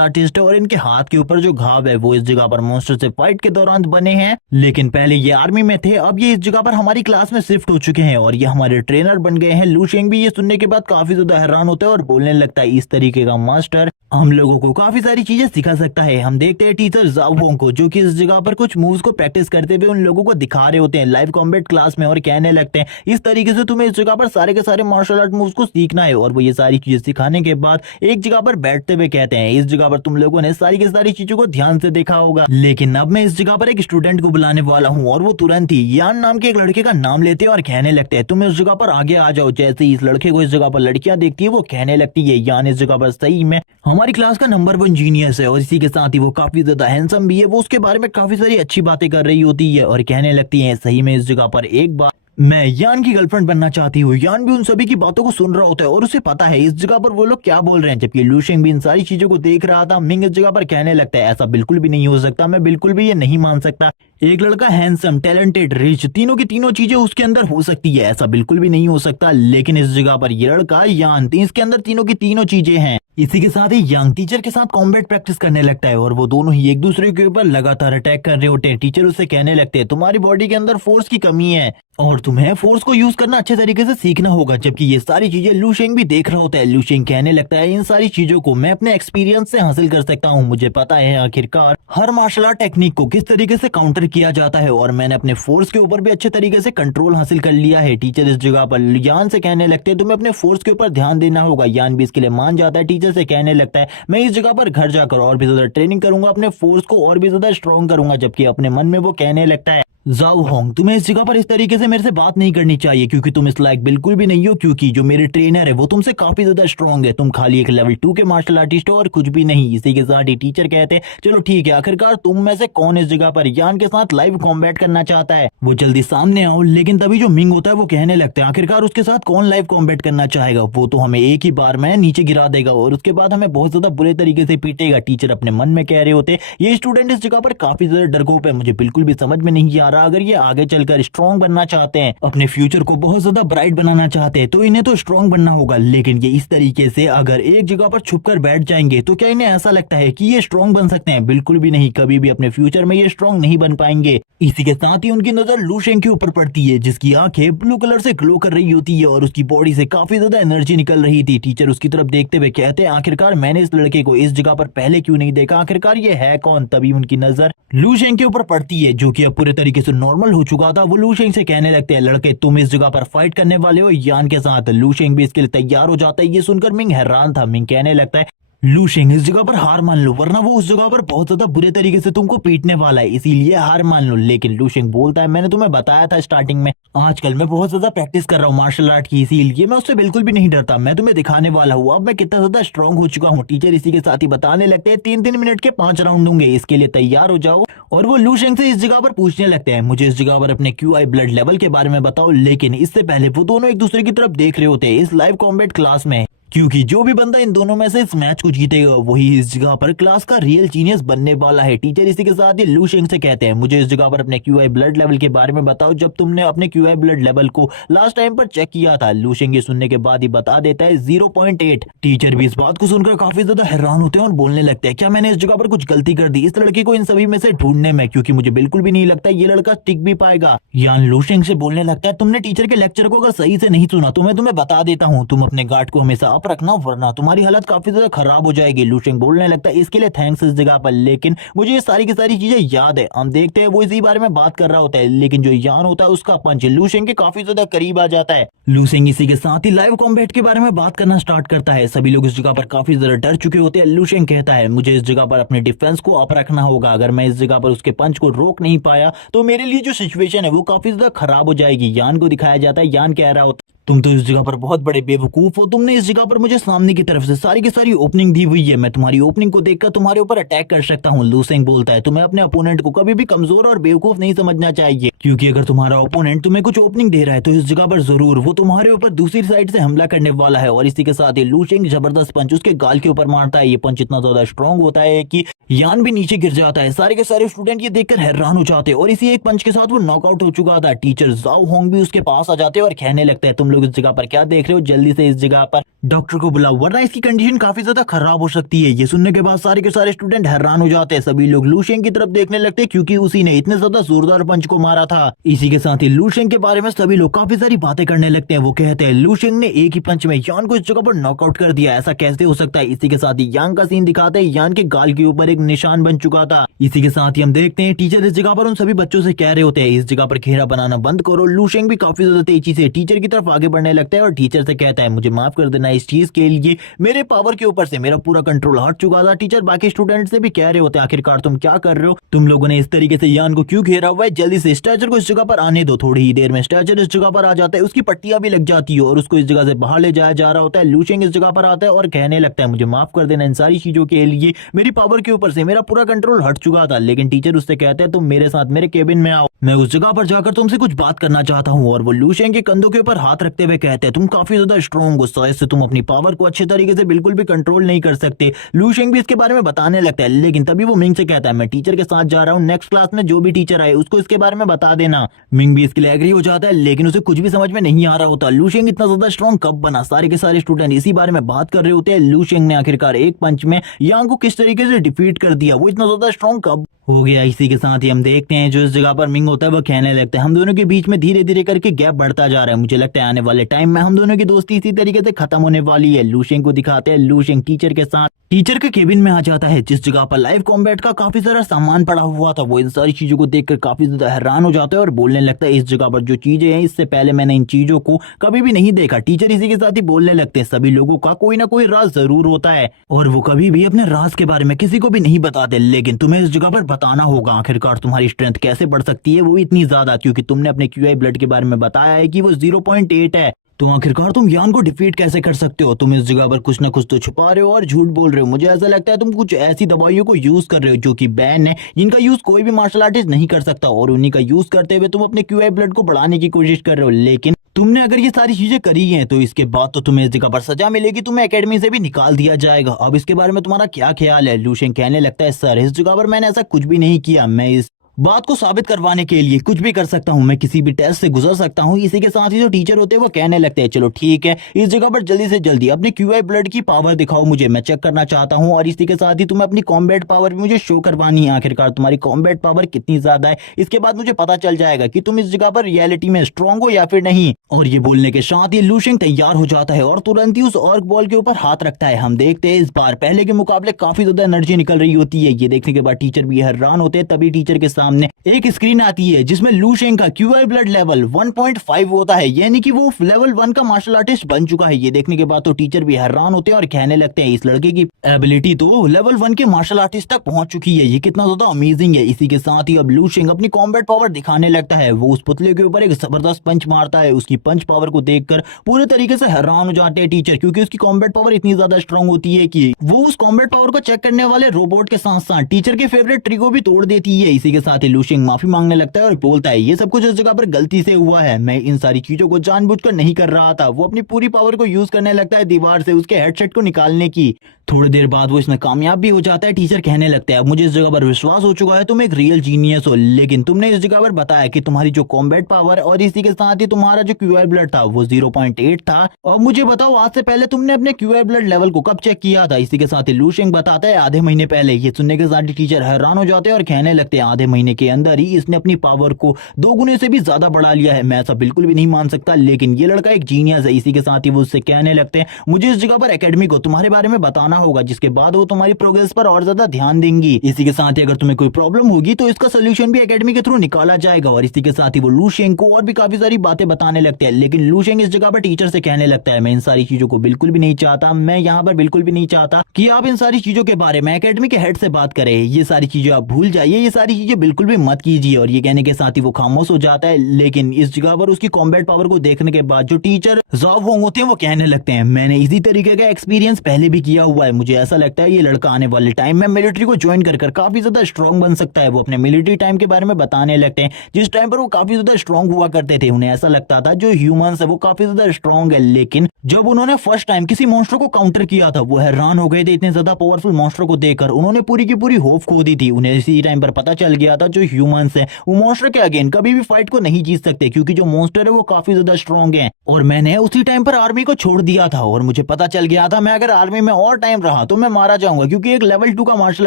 आर्टिस्ट है और इनके हाथ के ऊपर जो घाव है वो इस जगह पर मॉन्स्टर से फाइट के दौरान बने हैं, लेकिन पहले ये आर्मी में थे, अब ये इस जगह पर हमारी क्लास में शिफ्ट हो चुके हैं और ये हमारे ट्रेनर बन गए हैं। लू शेंग भी ये सुनने के बाद काफी ज्यादा हैरान होता है और बोलने लगता है इस तरीके का मास्टर हम लोगों को काफी सारी चीजें सिखा सकता है। हम देखते हैं टीचर जाओ होंग को जो कि इस जगह पर कुछ मूव्स को प्रैक्टिस करते हुए उन लोगों को दिखा रहे होते हैं लाइव कॉम्बैट क्लास में और कहने लगते हैं इस तरीके से तुम्हें इस जगह पर सारे के सारे मार्शल आर्ट मूव्स को सीखना है। और वो ये सारी चीजें सिखाने के बाद एक जगह पर बैठते हुए कहते हैं इस जगह पर तुम लोगों ने सारी की सारी चीजों को ध्यान से देखा होगा, लेकिन अब मैं इस जगह पर एक स्टूडेंट को बुलाने वाला हूँ। और वो तुरंत ही यान नाम के एक लड़के का नाम लेते हैं और कहने लगते हैं तुम इस जगह पर आगे आ जाओ। जैसे ही इस लड़के को इस जगह पर लड़कियां देखती है वो कहने लगती है यान इस जगह पर सही में हमारी क्लास का नंबर 1 जीनियस है और इसी के साथ ही वो काफी ज्यादा हैंडसम भी है। वो उसके बारे में काफी सारी अच्छी बातें कर रही होती है और कहने लगती है सही में इस जगह पर एक बार मैं यान की गर्लफ्रेंड बनना चाहती हूँ। यान भी उन सभी की बातों को सुन रहा होता है और उसे पता है इस जगह पर वो लोग क्या बोल रहे हैं, जबकि लू शेंग भी इन सारी चीजों को देख रहा था। मिंग इस जगह पर कहने लगता है ऐसा बिल्कुल भी नहीं हो सकता, मैं बिल्कुल भी ये नहीं मान सकता। एक लड़का हैंडसम, टैलेंटेड, रिच, तीनों की तीनों चीजें उसके अंदर हो सकती है, ऐसा बिल्कुल भी नहीं हो सकता। लेकिन इस जगह पर ये लड़का यान इसके अंदर तीनों की तीनों चीजें हैं। इसी के साथ ही यंग टीचर के साथ कॉम्बैट प्रैक्टिस करने लगता है और वो दोनों ही एक दूसरे के ऊपर लगातार अटैक कर रहे होते हैं। टीचर उससे कहने लगते हैं तुम्हारी बॉडी के अंदर फोर्स की कमी है और तुम्हें फोर्स को यूज करना अच्छे तरीके से सीखना होगा, जबकि ये सारी चीजें लू शेंग भी देख रहा होता है। लू शेंग कहने लगता है इन सारी चीजों को मैं अपने एक्सपीरियंस से हासिल कर सकता हूँ, मुझे पता है आखिरकार हर मार्शल आर्ट टेक्निक को किस तरीके से काउंटर किया जाता है और मैंने अपने फोर्स के ऊपर भी अच्छे तरीके से कंट्रोल हासिल कर लिया है। टीचर इस जगह पर यान से कहने लगते हैं तुम्हें अपने फोर्स के ऊपर ध्यान देना होगा। यान भी इसके लिए मान जाता है। टीचर से कहने लगता है मैं इस जगह पर घर जाकर और भी ज्यादा ट्रेनिंग करूंगा, अपने फोर्स को और भी ज्यादा स्ट्रॉन्ग करूंगा। जबकि अपने मन में वो कहने लगता है जाओ होंग तुम्हें इस जगह पर इस तरीके से मेरे से बात नहीं करनी चाहिए क्योंकि तुम इस लायक बिल्कुल भी नहीं हो, क्योंकि जो मेरे ट्रेनर है वो तुमसे काफी ज्यादा स्ट्रॉन्ग है, तुम खाली एक लेवल 2 के मार्शल आर्टिस्ट हो और कुछ भी नहीं। इसी के साथ ही टीचर कहते हैं चलो ठीक है आखिरकार तुम में से कौन इस जगह पर यान के साथ लाइव कॉम्बैट करना चाहता है, वो जल्दी सामने आओ। लेकिन तभी जो मिंग होता है वो कहने लगता है आखिरकार उसके साथ कौन लाइव कॉम्बैट करना चाहेगा, वो तो हमें एक ही बार में नीचे गिरा देगा और उसके बाद हमें बहुत ज्यादा बुरे तरीके से पीटेगा। टीचर अपने मन में कह रहे होते ये स्टूडेंट इस जगह पर काफी ज्यादा डरपोक है, मुझे बिल्कुल भी समझ में नहीं आ रहा, अगर ये आगे चलकर स्ट्रॉन्ग बनना चाहते हैं, अपने फ्यूचर को बहुत ज्यादा ब्राइट बनाना चाहते हैं तो इन्हें तो स्ट्रॉन्ग बनना होगा। लेकिन ये इस तरीके से अगर एक जगह पर छुपकर बैठ जाएंगे तो क्या इन्हें ऐसा लगता है कि ये स्ट्रॉन्ग बन सकते हैं? बिल्कुल भी नहीं, कभी भी अपने फ्यूचर में ये स्ट्रॉन्ग नहीं बन पाएंगे। इसी के साथ ही उनकी नजर लू शेंग के ऊपर पड़ती है जिसकी आंखें ब्लू कलर से ग्लो कर रही होती है और उसकी बॉडी से काफी ज्यादा एनर्जी निकल रही थी। टीचर उसकी तरफ देखते हुए कहते हैं आखिरकार मैंने इस लड़के को इस जगह पर पहले क्यों नहीं देखा, आखिरकार ये है कौन? तभी उनकी नजर लू शेंग के ऊपर पड़ती है जो कि अब पूरे तरीके से नॉर्मल हो चुका था। वो लू शेंग से कहने लगते हैं लड़के तुम इस जगह पर फाइट करने वाले हो यान के साथ। लू शेंग भी इसके लिए तैयार हो जाता है। ये सुनकर मिंग हैरान था। मिंग कहने लगता है लू शेंग इस जगह पर हार मान लो वरना वो उस जगह पर बहुत ज्यादा बुरे तरीके से तुमको पीटने वाला है, इसीलिए हार मान लो। लेकिन लू शेंग बोलता है मैंने तुम्हें बताया था स्टार्टिंग में आजकल मैं बहुत ज्यादा प्रैक्टिस कर रहा हूँ मार्शल आर्ट की, इसीलिए मैं उससे बिल्कुल भी नहीं डरता, मैं तुम्हें दिखाने वाला हूँ अब मैं कितना ज्यादा स्ट्रॉन्ग हो चुका हूँ। टीचर इसी के साथ ही बताने लगते हैं 3-3 मिनट के 5 राउंड होंगे, इसके लिए तैयार हो जाओ। और वो लू शेंग से इस जगह पर पूछने लगते हैं मुझे इस जगह पर अपने QI ब्लड लेवल के बारे में बताओ। लेकिन इससे पहले वो दोनों एक दूसरे की तरफ देख रहे होते हैं इस लाइव कॉम्बैट क्लास में, क्योंकि जो भी बंदा इन दोनों में से इस मैच को जीतेगा वही इस जगह पर क्लास का रियल जीनियस बनने वाला है। टीचर इसी के साथ ही लू शेंग से कहते हैं, मुझे इस जगह पर अपने क्यूआई ब्लड लेवल के बारे में बताओ, जब तुमने अपने क्यूआई ब्लड लेवल को लास्ट टाइम पर चेक किया था। लू शेंग ये सुनने के बाद ही बता देता है 0.8। टीचर भी इस बात को सुनकर काफी ज्यादा हैरान होते हैं और बोलने लगते हैं, क्या मैंने इस जगह पर कुछ गलती कर दी इस लड़के को इन सभी में से ढूंढने में, क्योंकि मुझे बिल्कुल भी नहीं लगता ये लड़का टिक भी पाएगा। यान लू शेंग से बोलने लगता है, तुमने टीचर के लेक्चर को अगर सही से नहीं सुना तो मैं तुम्हें बता देता हूँ, तुम अपने गार्ड को हमेशा अप रखना वरना तुम्हारी हालत काफी ज्यादा खराब हो जाएगी। लू शेंग बोलने लगता है, इसके लिए थैंक्स इस जगह पर, लेकिन मुझे ये सारी की सारी चीजें याद है। हम देखते हैं वो इसी बारे में बात कर रहा होता है, लेकिन जो यान होता है उसका पंच लू शेंग के काफी ज्यादा करीब आ जाता है। लू शेंग इसी के साथ ही लाइव कॉम्बैट के बारे में बात करना स्टार्ट करता है। सभी लोग इस जगह पर काफी ज्यादा डर चुके होते हैं। लू शेंग कहता है, मुझे इस जगह पर अपने डिफेंस को अप रखना होगा, अगर मैं इस जगह पर उसके पंच को रोक नहीं पाया तो मेरे लिए जो सिचुएशन है वो काफी ज्यादा खराब हो जाएगी। यान को दिखाया जाता है, यान कह रहा होता है, तुम तो इस जगह पर बहुत बड़े बेवकूफ हो, तुमने इस जगह पर मुझे सामने की तरफ से सारी की सारी ओपनिंग दी हुई है, मैं तुम्हारी ओपनिंग को देखकर तुम्हारे ऊपर अटैक कर सकता हूँ। लू शेंग बोलता है, तुम्हें अपने अपोनेंट को कभी भी कमजोर और बेवकूफ नहीं समझना चाहिए, क्योंकि अगर तुम्हारा ओपोनेंट तुम्हें कुछ ओपनिंग दे रहा है तो इस जगह पर जरूर वो तुम्हारे ऊपर दूसरी साइड से हमला करने वाला है। और इसी के साथ ही लू शेंग जबरदस्त पंच उसके गाल के ऊपर मारता है। ये पंच इतना ज्यादा स्ट्रॉन्ग होता है कि यान भी नीचे गिर जाता है। सारे के सारे स्टूडेंट ये देखकर हैरान हो जाते हैं और इसी एक पंच के साथ वो नॉकआउट हो चुका था। टीचर जाओ होंग भी उसके पास आ जाते हैं और कहने लगते हैं, तुम लोग इस जगह पर क्या देख रहे हो, जल्दी से इस जगह पर डॉक्टर को बुलाओ वरना इसकी कंडीशन काफी ज्यादा खराब हो सकती है। ये सुनने के बाद सारे के सारे स्टूडेंट हैरान हो जाते हैं। सभी लोग लू शेंग की तरफ देखने लगते हैं क्योंकि उसी ने इतने ज्यादा जोरदार पंच को मारा था। इसी के साथ ही लू शेंग के बारे में सभी लोग काफी सारी बातें करने लगते हैं। वो कहते हैं, लू शेंग ने एक ही पंच में यान को इस जगह पर नॉकआउट कर दिया, ऐसा कैसे हो सकता है। इसी के साथ ही यान का सीन दिखाते हैं, यान के गाल के ऊपर एक निशान बन चुका था। इसी के साथ ही हम देखते हैं टीचर इस जगह पर उन सभी बच्चों से कह रहे होते हैं, इस जगह पर घेरा बनाना बंद करो। लू शेंग भी काफी ज्यादा तेजी से टीचर की तरफ आगे बढ़ने लगता है और टीचर से कहता है, मुझे माफ कर देना इस चीज के लिए, मेरे पावर के ऊपर से मेरा पूरा कंट्रोल हट चुका था। टीचर बाकी स्टूडेंट से भी कह रहे होते हैं, आखिरकार तुम क्या कर रहे हो, तुम लोगों ने इस तरीके से यान को क्यों घेरा हुआ है, जल्दी से स्ट्रेचर को इस जगह पर आने दो। थोड़ी ही देर में स्ट्रेचर इस जगह पर आ जाता है, उसकी पट्टियां भी लग जाती है और उसको इस जगह से बाहर ले जाया जा रहा होता है। लू शेंग इस जगह पर आता है और कहने लगता है, मुझे माफ कर देना इन सारी चीजों के लिए, मेरी पावर के ऊपर से मेरा पूरा कंट्रोल हट चुका था। लेकिन टीचर उससे कहते हैं, तुम मेरे साथ मेरे केबिन में आओ, मैं उस जगह पर जाकर तुमसे कुछ बात करना चाहता हूँ। और वो लू शेंग के कंधों के ऊपर हाथ रखते हुए कहते हैं, तुम काफी ज्यादा स्ट्रॉन्ग हो, शायद से तुम अपनी पावर को अच्छे तरीके से बिल्कुल भी कंट्रोल नहीं कर सकते। लू शेंग भी इसके बारे में बताने लगता है, लेकिन तभी वो मिंग से कहता है, मैं टीचर के साथ जा रहा हूँ, नेक्स्ट क्लास में जो भी टीचर आए उसको इसके बारे में बता देना। मिंग भी इसके लिए एग्री हो जाता है, लेकिन उसे कुछ भी समझ में नहीं आ रहा होता, लू शेंग इतना ज्यादा स्ट्रॉन्ग कब बना। सारे के सारे स्टूडेंट इसी बारे में बात कर रहे होते हैं, लू शेंग ने आखिरकार एक पंच में यांग को किस तरीके से डिफीट कर दिया, वो इतना ज्यादा स्ट्रॉन्ग कब हो गया। इसी के साथ ही हम देखते हैं जो इस जगह पर मिंग होता है वो कहने लगता है, हम दोनों के बीच में धीरे धीरे करके गैप बढ़ता जा रहा है, मुझे लगता है आने वाले टाइम में हम दोनों की दोस्ती इसी तरीके से खत्म होने वाली है। लू शेंग को दिखाते हैं, लू शेंग टीचर के साथ टीचर के केबिन में आ जाता है, जिस जगह पर लाइव कॉम्बैट का काफी सारा सामान पड़ा हुआ था। वो इन सारी चीजों को देखकर काफी ज्यादा हैरान हो जाता है और बोलने लगता है, इस जगह पर जो चीजें हैं इससे पहले मैंने इन चीजों को कभी भी नहीं देखा। टीचर इसी के साथ ही बोलने लगते हैं, सभी लोगों का कोई ना कोई राज जरूर होता है और वो कभी भी अपने राज के बारे में किसी को भी नहीं बताते, लेकिन तुम्हें इस जगह पर बताना होगा आखिरकार तुम्हारी स्ट्रेंथ कैसे बढ़ सकती है, वो भी इतनी ज्यादा, क्योंकि तुमने अपने क्यूआई ब्लड के बारे में बताया है कि वो 0.8 है। तो आखिरकार तुम यान को डिफीट कैसे कर सकते हो, तुम इस जगह पर कुछ ना कुछ तो छुपा रहे हो और झूठ बोल रहे हो। मुझे ऐसा लगता है तुम कुछ ऐसी दवाइयों को यूज कर रहे हो जो कि बैन है, जिनका यूज कोई भी मार्शल आर्टिस्ट नहीं कर सकता, और उन्हीं का यूज करते हुए तुम अपने क्यूआई ब्लड को बढ़ाने की कोशिश कर रहे हो। लेकिन तुमने अगर ये सारी चीजें करी हैं तो इसके बाद तो तुम्हें इस जगह पर सजा मिलेगी, तुम्हें एकेडमी से भी निकाल दिया जाएगा। अब इसके बारे में तुम्हारा क्या ख्याल है। लू शेंग कहने लगता है, सर इस जगह पर मैंने ऐसा कुछ भी नहीं किया, मैं इस बात को साबित करवाने के लिए कुछ भी कर सकता हूँ, मैं किसी भी टेस्ट से गुजर सकता हूँ। इसी के साथ ही जो टीचर होते हैं वो कहने लगते हैं, चलो ठीक है, इस जगह पर जल्दी से जल्दी अपने क्यूआई ब्लड की पावर दिखाओ मुझे, मैं चेक करना चाहता हूँ। और इसी के साथ ही तुम्हें अपनी कॉम्बैट पावर भी मुझे शो करवानी है, आखिरकार तुम्हारी कॉम्बैट पावर कितनी ज्यादा है, इसके बाद मुझे पता चल जाएगा कि तुम इस जगह पर रियलिटी में स्ट्रॉन्ग हो या फिर नहीं। और ये बोलने के साथ ही लू शेंग तैयार हो जाता है और तुरंत ही उस ऑर्क बॉल के ऊपर हाथ रखता है। हम देखते हैं इस बार पहले के मुकाबले काफी ज्यादा एनर्जी निकल रही होती है। ये देखने के बाद टीचर भी हैरान होते हैं। तभी टीचर के सामने एक स्क्रीन आती है जिसमें लू शेंग का क्यूआई ब्लड लेवल 1.5 होता है, यानी कि वो लेवल 1 का मार्शल आर्टिस्ट बन चुका है। ये देखने के बाद तो टीचर भी हैरान होते हैं और कहने लगते हैं, इस लड़के की एबिलिटी तो लेवल 1 के मार्शल आर्टिस्ट तक पहुंच चुकी है, ये कितना ज्यादा अमेजिंग है। इसी के साथ ही अब लू शेंग अपनी कॉम्बैट पावर दिखाने लगता है। वो उस पुतले के ऊपर एक जबरदस्त पंच मारता है। उसकी पंच पावर को देखकर पूरे तरीके से हैरान हो जाते हैं टीचर, क्योंकि उसकी कॉम्बैट पावर इतनी ज्यादा स्ट्रांग होती है कि वो उस कॉम्बैट पावर को चेक करने वाले रोबोट के साथ साथ टीचर के फेवरेट ट्री को भी तोड़ देती है। इसी के साथ साथ ही लूशिंग माफी मांगने लगता है और बोलता है ये सब कुछ उस जगह पर गलती से हुआ है, मैं इन सारी चीजों को जानबूझकर नहीं कर रहा था। वो अपनी पूरी पावर को यूज करने लगता है दीवार से उसके हेडसेट को निकालने की। थोड़ी देर बाद वो इसमें कामयाब भी हो जाता है। टीचर कहने लगता है अब मुझे इस जगह पर विश्वास हो चुका है तुम एक रियल जीनियस हो, लेकिन तुमने इस जगह पर बताया कि तुम्हारी जो कॉम्बैट पावर और इसी के साथ ही तुम्हारा जो क्यूआई ब्लड था वो 0.8 था। और मुझे बताओ आज से पहले तुमने अपने क्यूआई ब्लड लेवल को कब चेक किया था? इसी के साथ ही लूशिंग बताता है आधे महीने पहले। ये सुनने के साथ ही टीचर हैरान हो जाते हैं और कहने लगते हैं आधे महीने के अंदर ही इसने अपनी पावर को 2 गुने से भी ज्यादा बढ़ा लिया है। मैं ऐसा बिल्कुल भी नहीं मान सकता, लेकिन ये लड़का एक जीनियस है। इसी के साथ ही वो उससे कहने लगते हैं मुझे इस जगह पर एकेडमी को तुम्हारे बारे में बताना होगा, जिसके बाद वो तुम्हारी प्रोग्रेस पर और ज्यादा ध्यान देंगी। इसी के साथ ही अगर तुम्हें कोई प्रॉब्लम होगी तो इसका सोल्यूशन भी एकेडमी के थ्रू निकाला जाएगा। और इसी के साथ ही वो लूशिंग को और भी काफी सारी बातें बताने लगते हैं, लेकिन लूशिंग इस जगह पर टीचर से कहने लगता है मैं इन सारी चीजों को बिल्कुल भी नहीं चाहता, मैं यहाँ पर बिल्कुल भी नहीं चाहता कि आप इन सारी चीजों के बारे में एकेडमी के हेड से बात करें। ये सारी चीजें आप भूल जाइए, ये सारी चीजें बिल्कुल भी मत कीजिए। और ये कहने के साथ ही वो खामोश हो जाता है। लेकिन इस जगह पर उसकी कॉम्बैट पावर को देखने के बाद जो टीचर जॉब होंग होते हैं वो कहने लगते हैं मैंने इसी तरीके का एक्सपीरियंस पहले भी किया हुआ है, मुझे ऐसा लगता है ये लड़का आने वाले टाइम में मिलिट्री को ज्वाइन कर काफी ज्यादा स्ट्रॉन्ग बन सकता है। वो अपने मिलिट्री टाइम के बारे में बताने लगते हैं जिस टाइम पर वो काफी ज्यादा स्ट्रॉन्ग हुआ करते थे। उन्हें ऐसा लगता था जो ह्यूमंस है वो काफी ज्यादा स्ट्रॉन्ग है, लेकिन जब उन्होंने फर्स्ट टाइम किसी मॉन्स्टर को काउंटर किया था वो हैरान हो गए थे इतने ज्यादा पावरफुल मॉन्स्टर को देखकर। उन्होंने पूरी की पूरी होप खो दी थी। उन्हें इसी टाइम पर पता चल गया था जो ह्यूमंस है वो मॉन्स्टर के अगेन कभी भी फाइट को नहीं जीत सकते, क्योंकि जो मॉन्स्टर है वो काफी ज्यादा स्ट्रॉन्ग है। और मैंने उसी टाइम पर आर्मी को छोड़ दिया था और मुझे पता चल गया था मैं अगर आर्मी में और टाइम रहा तो मैं मारा जाऊंगा, क्योंकि एक लेवल 2 का मार्शल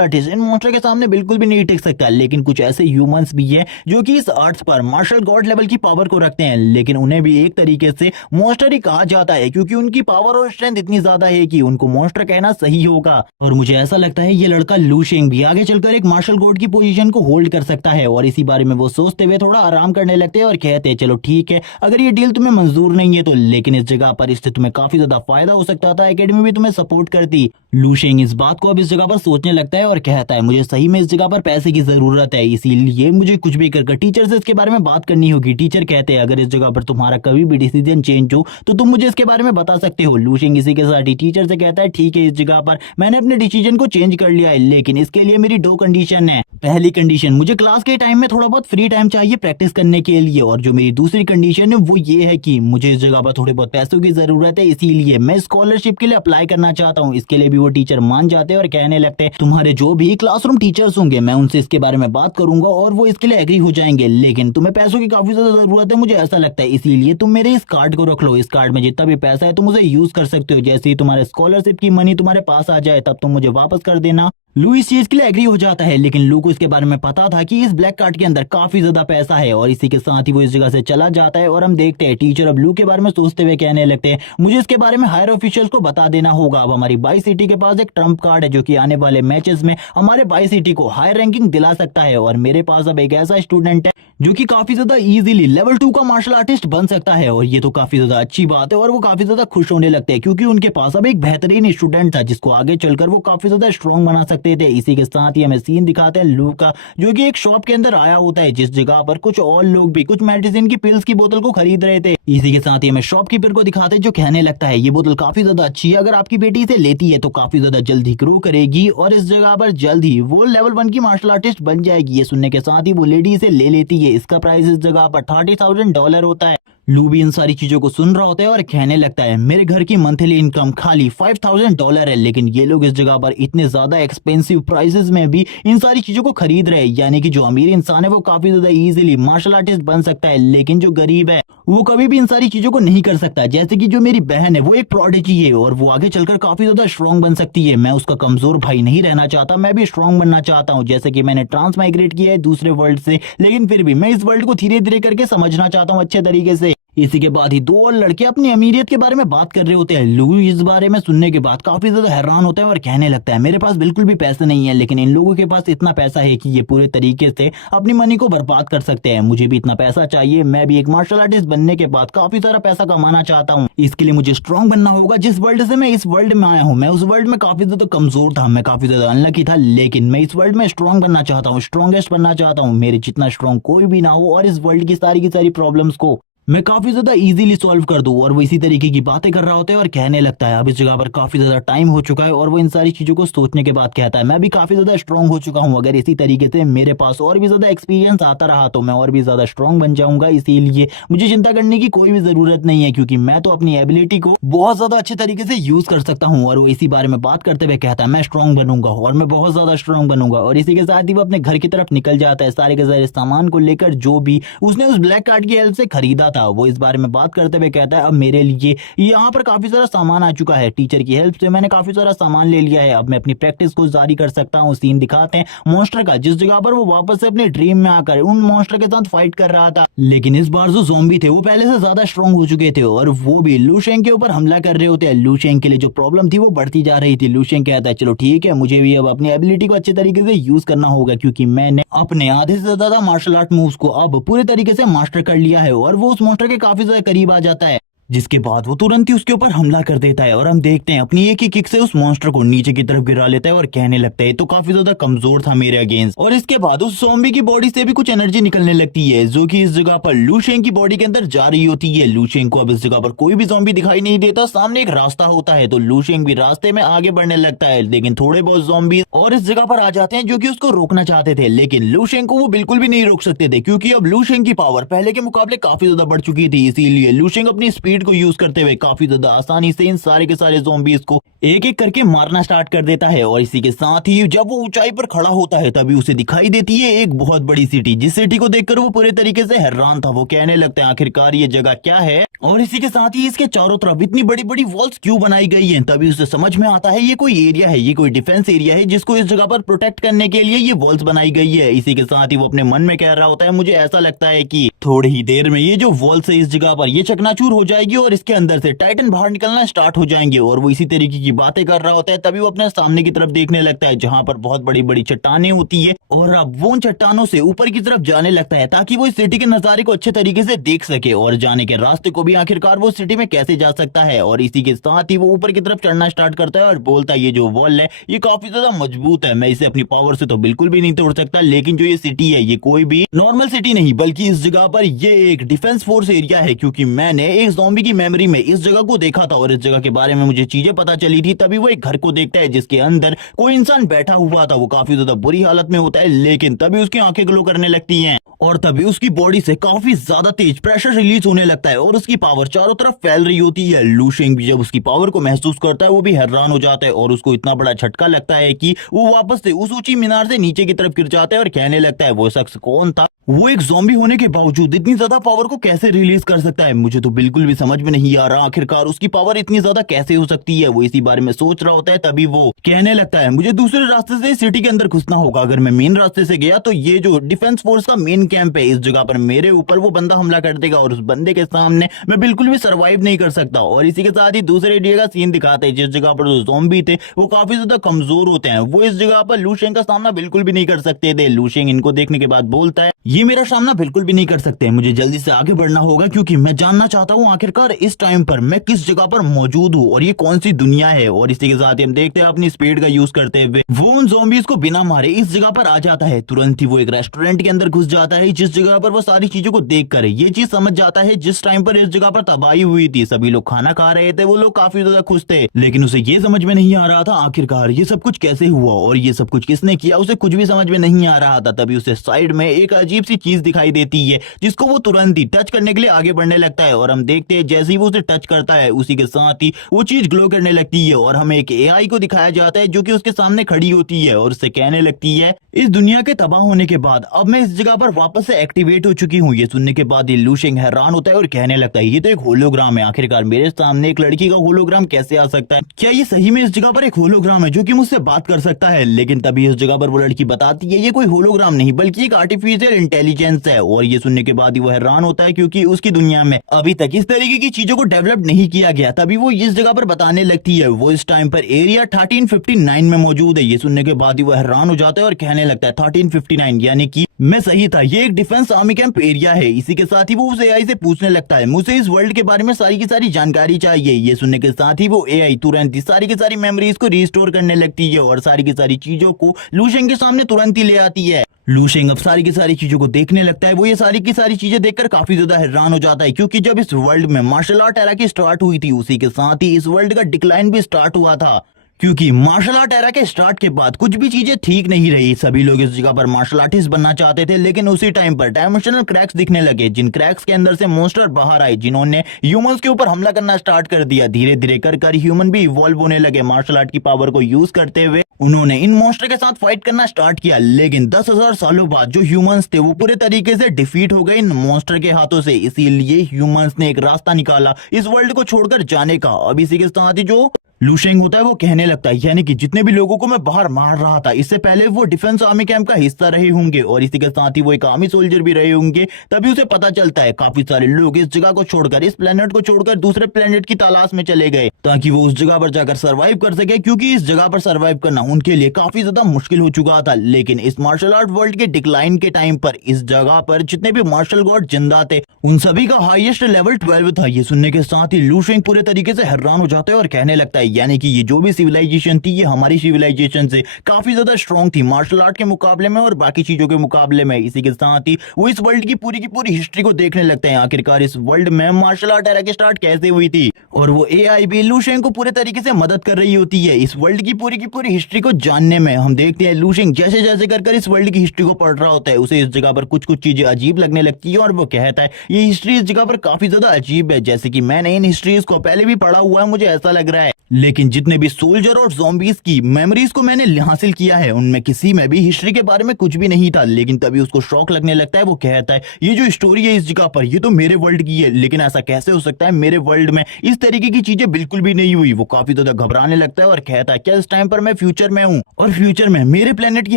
आर्टिस्ट इन मॉन्स्टर के सामने बिल्कुल भी नहीं टिक सकता। लेकिन कुछ ऐसे ह्यूमंस भी है जो कि इस अर्थ पर मार्शल गॉड लेवल की पावर को रखते हैं, लेकिन उन्हें भी एक तरीके से मॉन्स्टर ही कहा जाता है, क्योंकि उनकी पावर और स्ट्रेंथ इतनी ज्यादा है कि उनको मॉन्स्टर कहना सही होगा। और मुझे ऐसा लगता है ये लड़का लूशिंग भी आगे चलकर एक मार्शल गॉड की पोजीशन को होल्ड कर सकता है। और इसी बारे में वो सोचते हुए थोड़ा आराम करने लगते हैं और कहते हैं चलो ठीक है अगर ये डील तुम्हें मंजूर नहीं है तो, लेकिन इस जगह पर इससे तुम्हें काफी ज्यादा फायदा हो सकता था, एकेडमी भी तुम्हें सपोर्ट करती। लूशिंग इस बात को अब इस जगह पर सोचने लगता है और कहता है मुझे सही में इस जगह पर पैसे की जरूरत है, इसीलिए मुझे कुछ भी कर टीचर से इसके बारे में बात करनी होगी। टीचर कहते हैं अगर इस जगह पर तुम्हारा कभी भी डिसीजन चेंज हो तो तुम मुझे इसके बारे में बता सकते हो। लूशिंग इसी के साथ टीचर से कहता है ठीक है इस जगह पर मैंने अपने डिसीजन को चेंज कर लिया है, लेकिन इसके लिए मेरी 2 कंडीशन है। पहली कंडीशन मुझे क्लास के टाइम में थोड़ा बहुत फ्री टाइम चाहिए प्रैक्टिस करने के लिए, और जो मेरी दूसरी कंडीशन है वो ये है कि मुझे इस जगह पर थोड़े बहुत पैसों की जरूरत है, इसीलिए मैं स्कॉलरशिप के लिए अप्लाई करना चाहता हूँ। इसके लिए भी वो टीचर मान जाते हैं और कहने लगते हैं तुम्हारे जो भी क्लासरूम टीचर्स होंगे मैं उनसे इसके बारे में बात करूंगा और वो इसके लिए एग्री हो जाएंगे, लेकिन तुम्हें पैसों की काफी ज्यादा जरूरत है मुझे ऐसा लगता है, इसीलिए तुम मेरे इस कार्ड को रख लो। इस कार्ड में जितना भी पैसा है तुम उसे यूज कर सकते हो, जैसे ही तुम्हारे स्कॉलरशिप की मनी तुम्हारे पास आ जाए तब तुम मुझे वापस कर देना। लू इस चीज के लिए एग्री हो जाता है, लेकिन लू को इसके बारे में पता था कि इस ब्लैक कार्ड के अंदर काफी ज्यादा पैसा है, और इसी के साथ ही वो इस जगह से चला जाता है। और हम देखते हैं टीचर अब लू के बारे में सोचते हुए कहने लगते हैं मुझे इसके बारे में हायर ऑफिशियल्स को बता देना होगा। अब हमारी बाई सिटी के पास एक ट्रम्प कार्ड है जो कि आने वाले मैचेस में हमारे बाई सिटी को हायर रैंकिंग दिला सकता है, और मेरे पास अब एक ऐसा स्टूडेंट है जो कि काफी ज्यादा इजीली लेवल 2 का मार्शल आर्टिस्ट बन सकता है, और ये तो काफी ज्यादा अच्छी बात है। और वो काफी ज्यादा खुश होने लगते हैं क्योंकि उनके पास अब एक बेहतरीन स्टूडेंट था जिसको आगे चलकर वो काफी ज्यादा स्ट्रॉन्ग बना सकते थे। इसी के साथ ही हमें सीन दिखाते हैं लू का जो कि एक शॉप के अंदर आया होता है जिस जगह पर कुछ और लोग भी कुछ मेडिसिन की पिल्स की बोतल को खरीद रहे थे। इसी के साथ ही हमें शॉपकीपर को दिखाते हैं जो कहने लगता है ये बोतल काफी ज्यादा अच्छी है, अगर आपकी बेटी इसे लेती है तो काफी ज्यादा जल्दी ग्रो करेगी और इस जगह पर जल्द ही वो लेवल 1 की मार्शल आर्टिस्ट बन जाएगी। ये सुनने के साथ ही वो लेडी इसे ले लेती है। इसका प्राइस इस जगह पर $30,000 होता है। लू भी इन सारी चीजों को सुन रहा होता है और कहने लगता है मेरे घर की मंथली इनकम खाली $5,000 है, लेकिन ये लोग इस जगह पर इतने ज्यादा एक्सपेंसिव प्राइसेस में भी इन सारी चीजों को खरीद रहे हैं, यानी कि जो अमीर इंसान है वो काफी ज्यादा इजीली मार्शल आर्टिस्ट बन सकता है, लेकिन जो गरीब है वो कभी भी इन सारी चीजों को नहीं कर सकता। जैसे कि जो मेरी बहन है वो एक प्रोडिजी है और वो आगे चलकर काफी ज्यादा स्ट्रॉन्ग बन सकती है। मैं उसका कमजोर भाई नहीं रहना चाहता, मैं भी स्ट्रॉन्ग बनना चाहता हूँ। जैसे कि मैंने ट्रांस माइग्रेट किया है दूसरे वर्ल्ड से, लेकिन फिर भी मैं इस वर्ल्ड को धीरे धीरे करके समझना चाहता हूँ अच्छे तरीके से। इसी के बाद ही 2 और लड़के अपनी अमीरियत के बारे में बात कर रहे होते हैं। लू इस बारे में सुनने के बाद काफी ज्यादा हैरान होता है और कहने लगता है मेरे पास बिल्कुल भी पैसे नहीं है, लेकिन इन लोगों के पास इतना पैसा है कि ये पूरे तरीके से अपनी मनी को बर्बाद कर सकते हैं। मुझे भी इतना पैसा चाहिए, मैं भी एक मार्शल आर्टिस्ट बनने के बाद काफी सारा पैसा कमाना चाहता हूँ। इसके लिए मुझे स्ट्रॉन्ग बनना होगा। जिस वर्ल्ड से मैं इस वर्ल्ड में आया हूँ मैं उस वर्ल्ड में काफी ज्यादा कमजोर था, मैं काफी ज्यादा अनलकी था, लेकिन मैं इस वर्ल्ड में स्ट्रॉन्ग बनना चाहता हूँ, स्ट्रॉन्गेस्ट बनना चाहता हूँ। मेरे जितना स्ट्रॉन्ग कोई भी ना हो और इस वर्ल्ड की सारी प्रॉब्लम्स को मैं काफी ज्यादा इजीली सॉल्व कर दूं। और वो इसी तरीके की बातें कर रहा होता है और कहने लगता है अब इस जगह पर काफी ज्यादा टाइम हो चुका है। और वो इन सारी चीजों को सोचने के बाद कहता है मैं भी काफी ज्यादा स्ट्रांग हो चुका हूँ, अगर इसी तरीके से मेरे पास और भी ज्यादा एक्सपीरियंस आता रहा तो मैं और भी ज्यादा स्ट्रांग बन जाऊंगा, इसीलिए मुझे चिंता करने की कोई भी जरूरत नहीं है क्योंकि मैं तो अपनी एबिलिटी को बहुत ज्यादा अच्छे तरीके से यूज कर सकता हूँ। और वो इसी बारे में बात करते हुए कहता है मैं स्ट्रांग बनूंगा और मैं बहुत ज्यादा स्ट्रांग बनूंगा। और इसी के साथ ही वो अपने घर की तरफ निकल जाता है सारे के सारे सामान को लेकर जो भी उसने उस ब्लैक कार्ड की हेल्प से खरीदा था। वो इस बारे में बात करते हुए कहता है अब मेरे लिए यहाँ पर काफी सारा सामान आ चुका है, टीचर की हेल्प से मैंने काफी सारा सामान ले लिया है, अब मैं अपनी प्रैक्टिस को जारी कर सकता हूँ। सीन दिखाते हैं मॉन्स्टर का जिस जगह पर वो वापस से अपने ड्रीम में आकर उन मॉन्स्टर के साथ फाइट कर रहा था, लेकिन इस बार जो ज़ॉम्बी थे वो पहले से ज्यादा स्ट्रांग हो चुके थे और वो भी लू शेंग के ऊपर हमला कर रहे होते हैं। लू शेंग के लिए जो प्रॉब्लम थी वो बढ़ती जा रही थी। लू शेंग कहता है चलो ठीक है, मुझे भी अब अपनी एबिलिटी को अच्छे तरीके से यूज करना होगा क्योंकि मैंने अपने आधे से ज्यादा मार्शल आर्ट मूव्स को अब पूरे तरीके से मास्टर कर लिया है। और वो उस मॉन्स्टर के काफी ज्यादा करीब आ जाता है जिसके बाद वो तुरंत ही उसके ऊपर हमला कर देता है। और हम देखते हैं अपनी एक ही किक से उस मॉन्स्टर को नीचे की तरफ गिरा लेता है और कहने लगता है तो काफी ज्यादा कमजोर था मेरे अगेंस्ट। और इसके बाद उस ज़ॉम्बी की बॉडी से भी कुछ एनर्जी निकलने लगती है जो कि इस जगह पर लू शेंग की बॉडी के अंदर जा रही होती है। लू शेंग को अब इस जगह पर कोई भी ज़ॉम्बी दिखाई नहीं देता, सामने एक रास्ता होता है तो लू शेंग भी रास्ते में आगे बढ़ने लगता है, लेकिन थोड़े बहुत ज़ॉम्बी और इस जगह पर आ जाते हैं जो कि उसको रोकना चाहते थे, लेकिन लू शेंग को वो बिल्कुल भी नहीं रोक सकते थे क्योंकि अब लू शेंग की पावर पहले के मुकाबले काफी ज्यादा बढ़ चुकी थी। इसीलिए लू शेंग अपनी स्पीड को यूज करते हुए काफी ज्यादा आसानी से इन सारे के सारे ज़ॉम्बीज़ को एक एक करके मारना स्टार्ट कर देता है। और इसी के साथ ही जब वो ऊंचाई पर खड़ा होता है तभी उसे दिखाई देती है एक बहुत बड़ी सिटी, जिस सिटी को देखकर वो पूरे तरीके से हैरान था। वो कहने लगता है आखिरकार ये जगह क्या है और इसी के साथ ही इसके चारों तरफ इतनी बड़ी बड़ी वॉल्स क्यों बनाई गई हैं। तभी उसे समझ में आता है ये कोई एरिया है, ये कोई डिफेंस एरिया है जिसको इस जगह पर प्रोटेक्ट करने के लिए ये वॉल्स बनाई गई है। इसी के साथ ही वो अपने मन में कह रहा होता है मुझे ऐसा लगता है कि थोड़ी ही देर में ये जो वॉल्स है इस जगह पर ये चकनाचूर हो जाएगी और इसके अंदर से टाइटन बाहर निकलना स्टार्ट हो जाएंगे। और वो इसी तरीके की बातें कर रहा होता है तभी वो अपने सामने की तरफ देखने लगता है जहां पर बहुत बड़ी बड़ी चट्टानें होती है और अब वो उन चट्टानों से ऊपर की तरफ जाने लगता है ताकि वो इस सिटी के नजारे को अच्छे तरीके से देख सके और जाने के रास्ते को भी आखिरकार वो सिटी में कैसे जा सकता है। और इसी के साथ ही वो ऊपर की तरफ चढ़ना स्टार्ट करता है और बोलता है ये जो वॉल है ये काफी ज्यादा मजबूत है, मैं इसे अपनी पावर से तो बिल्कुल भी नहीं तोड़ सकता, लेकिन जो ये सिटी है ये कोई भी नॉर्मल सिटी नहीं बल्कि इस जगह पर ये एक डिफेंस फोर्स एरिया है क्योंकि मैंने एक ज़ॉम्बी की मेमोरी में इस जगह को देखा था और इस जगह के बारे में मुझे चीजें पता चली थी। तभी वो एक घर को देखता है जिसके अंदर कोई इंसान बैठा हुआ था, वो काफी ज्यादा बुरी हालत में होता है, लेकिन तभी उसकी आंखें ग्लो करने लगती हैं और तभी उसकी बॉडी से काफी ज्यादा तेज प्रेशर रिलीज होने लगता है और उसकी पावर चारों तरफ फैल रही होती है। लू शेंग भी जब उसकी पावर को महसूस करता है वो भी हैरान हो जाता है और उसको इतना बड़ा झटका लगता है कि वो वापस से उस ऊंची मीनार से नीचे की तरफ गिर जाता है और कहने लगता है वो शख्स कौन था, वो एक ज़ॉम्बी होने के बावजूद इतनी ज्यादा पावर को कैसे रिलीज कर सकता है, मुझे तो बिल्कुल भी समझ में नहीं आ रहा आखिरकार उसकी पावर इतनी ज्यादा कैसे हो सकती है। वो इसी बारे में सोच रहा होता है तभी वो कहने लगता है मुझे दूसरे रास्ते से सिटी के अंदर घुसना होगा, अगर मैं मेन रास्ते से गया तो ये जो डिफेंस फोर्स का मेन कैंप है इस जगह पर मेरे ऊपर वो बंदा हमला कर देगा और उस बंदे के सामने मैं बिल्कुल भी सर्वाइव नहीं कर सकता। और इसी के साथ ही दूसरे एरिया का सीन दिखाते हैं जिस जगह पर जो ज़ॉम्बी थे वो काफी ज्यादा कमजोर होते हैं, वो इस जगह पर लू शेंग का सामना बिल्कुल भी नहीं कर सकते थे। लू शेंग इनको देखने के बाद बोलता है ये मेरा सामना बिल्कुल भी नहीं कर सकते, मुझे जल्दी से आगे बढ़ना होगा क्योंकि मैं जानना चाहता हूँ आखिरकार इस टाइम पर मैं किस जगह पर मौजूद हूँ और ये कौन सी दुनिया है। और इसी के साथ ही हम देखते हैं अपनी स्पीड का यूज करते हुए वो उन ज़ॉम्बीज़ को बिना मारे इस जगह पर आ जाता है। तुरंत ही वो एक रेस्टोरेंट के अंदर घुस जाता है जिस जगह पर वो सारी चीजों को देख कर ये चीज समझ जाता है जिस टाइम पर इस जगह पर तबाही हुई थी सभी लोग खाना खा रहे थे, वो लोग काफी ज्यादा खुश थे, लेकिन उसे ये समझ में नहीं आ रहा था आखिरकार ये सब कुछ कैसे हुआ और ये सब कुछ किसने किया, उसे कुछ भी समझ में नहीं आ रहा था। तभी उसे साइड में एक अजीब सी चीज दिखाई देती है जिसको वो तुरंत ही टच करने के लिए आगे बढ़ने लगता है और हम देखते हैं जैसे ही वो उसे टच करता है उसी के साथ ही वो चीज ग्लो करने लगती है और हमें एक एआई को दिखाया जाता है जो कि उसके सामने खड़ी होती है और उससे कहने लगती है इस दुनिया के तबाह होने के बाद अब मैं इस जगह पर वापस से एक्टिवेट हो चुकी हूँ। ये सुनने के बाद लू शेंग हैरान होता है और कहने लगता है ये तो एक होलोग्राम है, आखिरकार मेरे सामने एक लड़की का होलोग्राम कैसे आ सकता है, क्या ये सही में इस जगह पर एक होलोग्राम है जो कि मुझसे बात कर सकता है। लेकिन तभी इस जगह पर वो लड़की बताती है ये कोई होलोग्राम नहीं बल्कि एक आर्टिफिशियल इंटेलिजेंस है। और ये सुनने के बाद ही वो हैरान होता है क्योंकि उसकी दुनिया में अभी तक इस तरीके की चीजों को डेवलप नहीं किया गया। तभी वो इस जगह पर बताने लगती है वो इस टाइम पर एरिया 1359 में मौजूद है। ये सुनने के बाद ही वो हैरान हो जाता है और कहने लगता है 1359, यानी कि मैं सही था, ये एक डिफेंस आर्मी कैंप एरिया है। इसी के साथ ही वो उस एआई से पूछने लगता है मुझे इस वर्ल्ड के बारे में सारी की सारी जानकारी चाहिए। ये सुनने के साथ ही वो एआई तुरंत ही सारी की सारी मेमोरीज को रिस्टोर करने लगती है और सारी की सारी चीजों को लू शेंग के सामने तुरंत ही ले आती है। लू शेंग अब सारी की सारी चीजों को देखने लगता है। वो ये सारी की सारी चीजें देखकर काफी ज्यादा हैरान हो जाता है, क्योंकि जब इस वर्ल्ड में मार्शल आर्ट एरा की स्टार्ट हुई थी, उसी के साथ ही इस वर्ल्ड का डिक्लाइन भी स्टार्ट हुआ था। क्योंकि मार्शल आर्ट एरा के स्टार्ट के बाद कुछ भी चीजें ठीक नहीं रही। सभी लोग इस जगह पर मार्शल आर्टिस्ट बनना चाहते थे, लेकिन उसी टाइम पर डायमेंशनल क्रैक्स दिखने लगे, जिन क्रैक्स के अंदर से मॉन्स्टर बाहर आए, जिन्होंने ह्यूमंस के ऊपर हमला करना स्टार्ट कर दिया। धीरे धीरे कर ह्यूमन भी इवॉल्व होने लगे। मार्शल आर्ट की पावर को यूज करते हुए उन्होंने इन मॉन्स्टर के साथ फाइट करना स्टार्ट किया, लेकिन 10,000 सालों बाद जो ह्यूमंस थे वो पूरे तरीके से डिफीट हो गए इन मॉन्स्टर के हाथों से। इसीलिए ह्यूमंस ने एक रास्ता निकाला इस वर्ल्ड को छोड़कर जाने का। अब इसी के साथ ही जो लू शेंग होता है वो कहने लगता है, यानी कि जितने भी लोगों को मैं बाहर मार रहा था, इससे पहले वो डिफेंस आर्मी कैंप का हिस्सा रहे होंगे और इसी के साथ ही वो एक आर्मी सोल्जर भी रहे होंगे। तभी उसे पता चलता है काफी सारे लोग इस जगह को छोड़कर, इस प्लेनेट को छोड़कर दूसरे प्लेनेट की तलाश में चले गए, ताकि वो उस जगह पर जाकर सर्वाइव कर सके, क्योंकि इस जगह पर सर्वाइव करना उनके लिए काफी ज्यादा मुश्किल हो चुका था। लेकिन इस मार्शल आर्ट वर्ल्ड के डिक्लाइन के टाइम पर इस जगह पर जितने भी मार्शल गॉड जिंदा थे, उन सभी का हाईएस्ट लेवल 12 था। ये सुनने के साथ ही लू शेंग पूरे तरीके से हैरान हो जाता है और कहने लगता है, यानी कि ये जो सिविलाइजेशन थी, ये हमारी सिविलाइजेशन से काफी ज्यादा स्ट्रांग थी मार्शल आर्ट के मुकाबले में और बाकी चीजों के मुकाबले में। इसी के साथ ही वो इस वर्ल्ड की पूरी हिस्ट्री को देखने लगते हैं, आखिरकार इस वर्ल्ड में मार्शल आर्ट एरा की स्टार्ट कैसे हुई थी। और वो एआई भी लू शेंग को पूरे तरीके से मदद कर रही होती है इस वर्ल्ड की पूरी हिस्ट्री को जानने में। हम देखते हैं लू शेंग जैसे जैसे कर इस वर्ल्ड की हिस्ट्री को पढ़ रहा होता है, उसे इस जगह पर कुछ चीजें अजीब लगने लगती है और वो कहता है ये हिस्ट्री इस जगह पर काफी ज्यादा अजीब है, जैसे कि मैंने इन हिस्ट्रीज को पहले भी पढ़ा हुआ है, मुझे ऐसा लग रहा है। लेकिन जितने भी सोल्जर और ज़ॉम्बीज की मेमोरीज को मैंने हासिल किया है, उनमें किसी में भी हिस्ट्री के बारे में कुछ भी नहीं था। लेकिन तभी उसको शौक लगने लगता है। वो कहता है ये जो स्टोरी है इस जगह पर, ये तो मेरे वर्ल्ड की है, लेकिन ऐसा कैसे हो सकता है, मेरे वर्ल्ड में इस तरीके की चीजें बिल्कुल भी नहीं हुई। वो काफी ज्यादा घबराने लगता है और कहता है क्या इस टाइम पर मैं फ्यूचर में हूँ और फ्यूचर में मेरे प्लेनेट की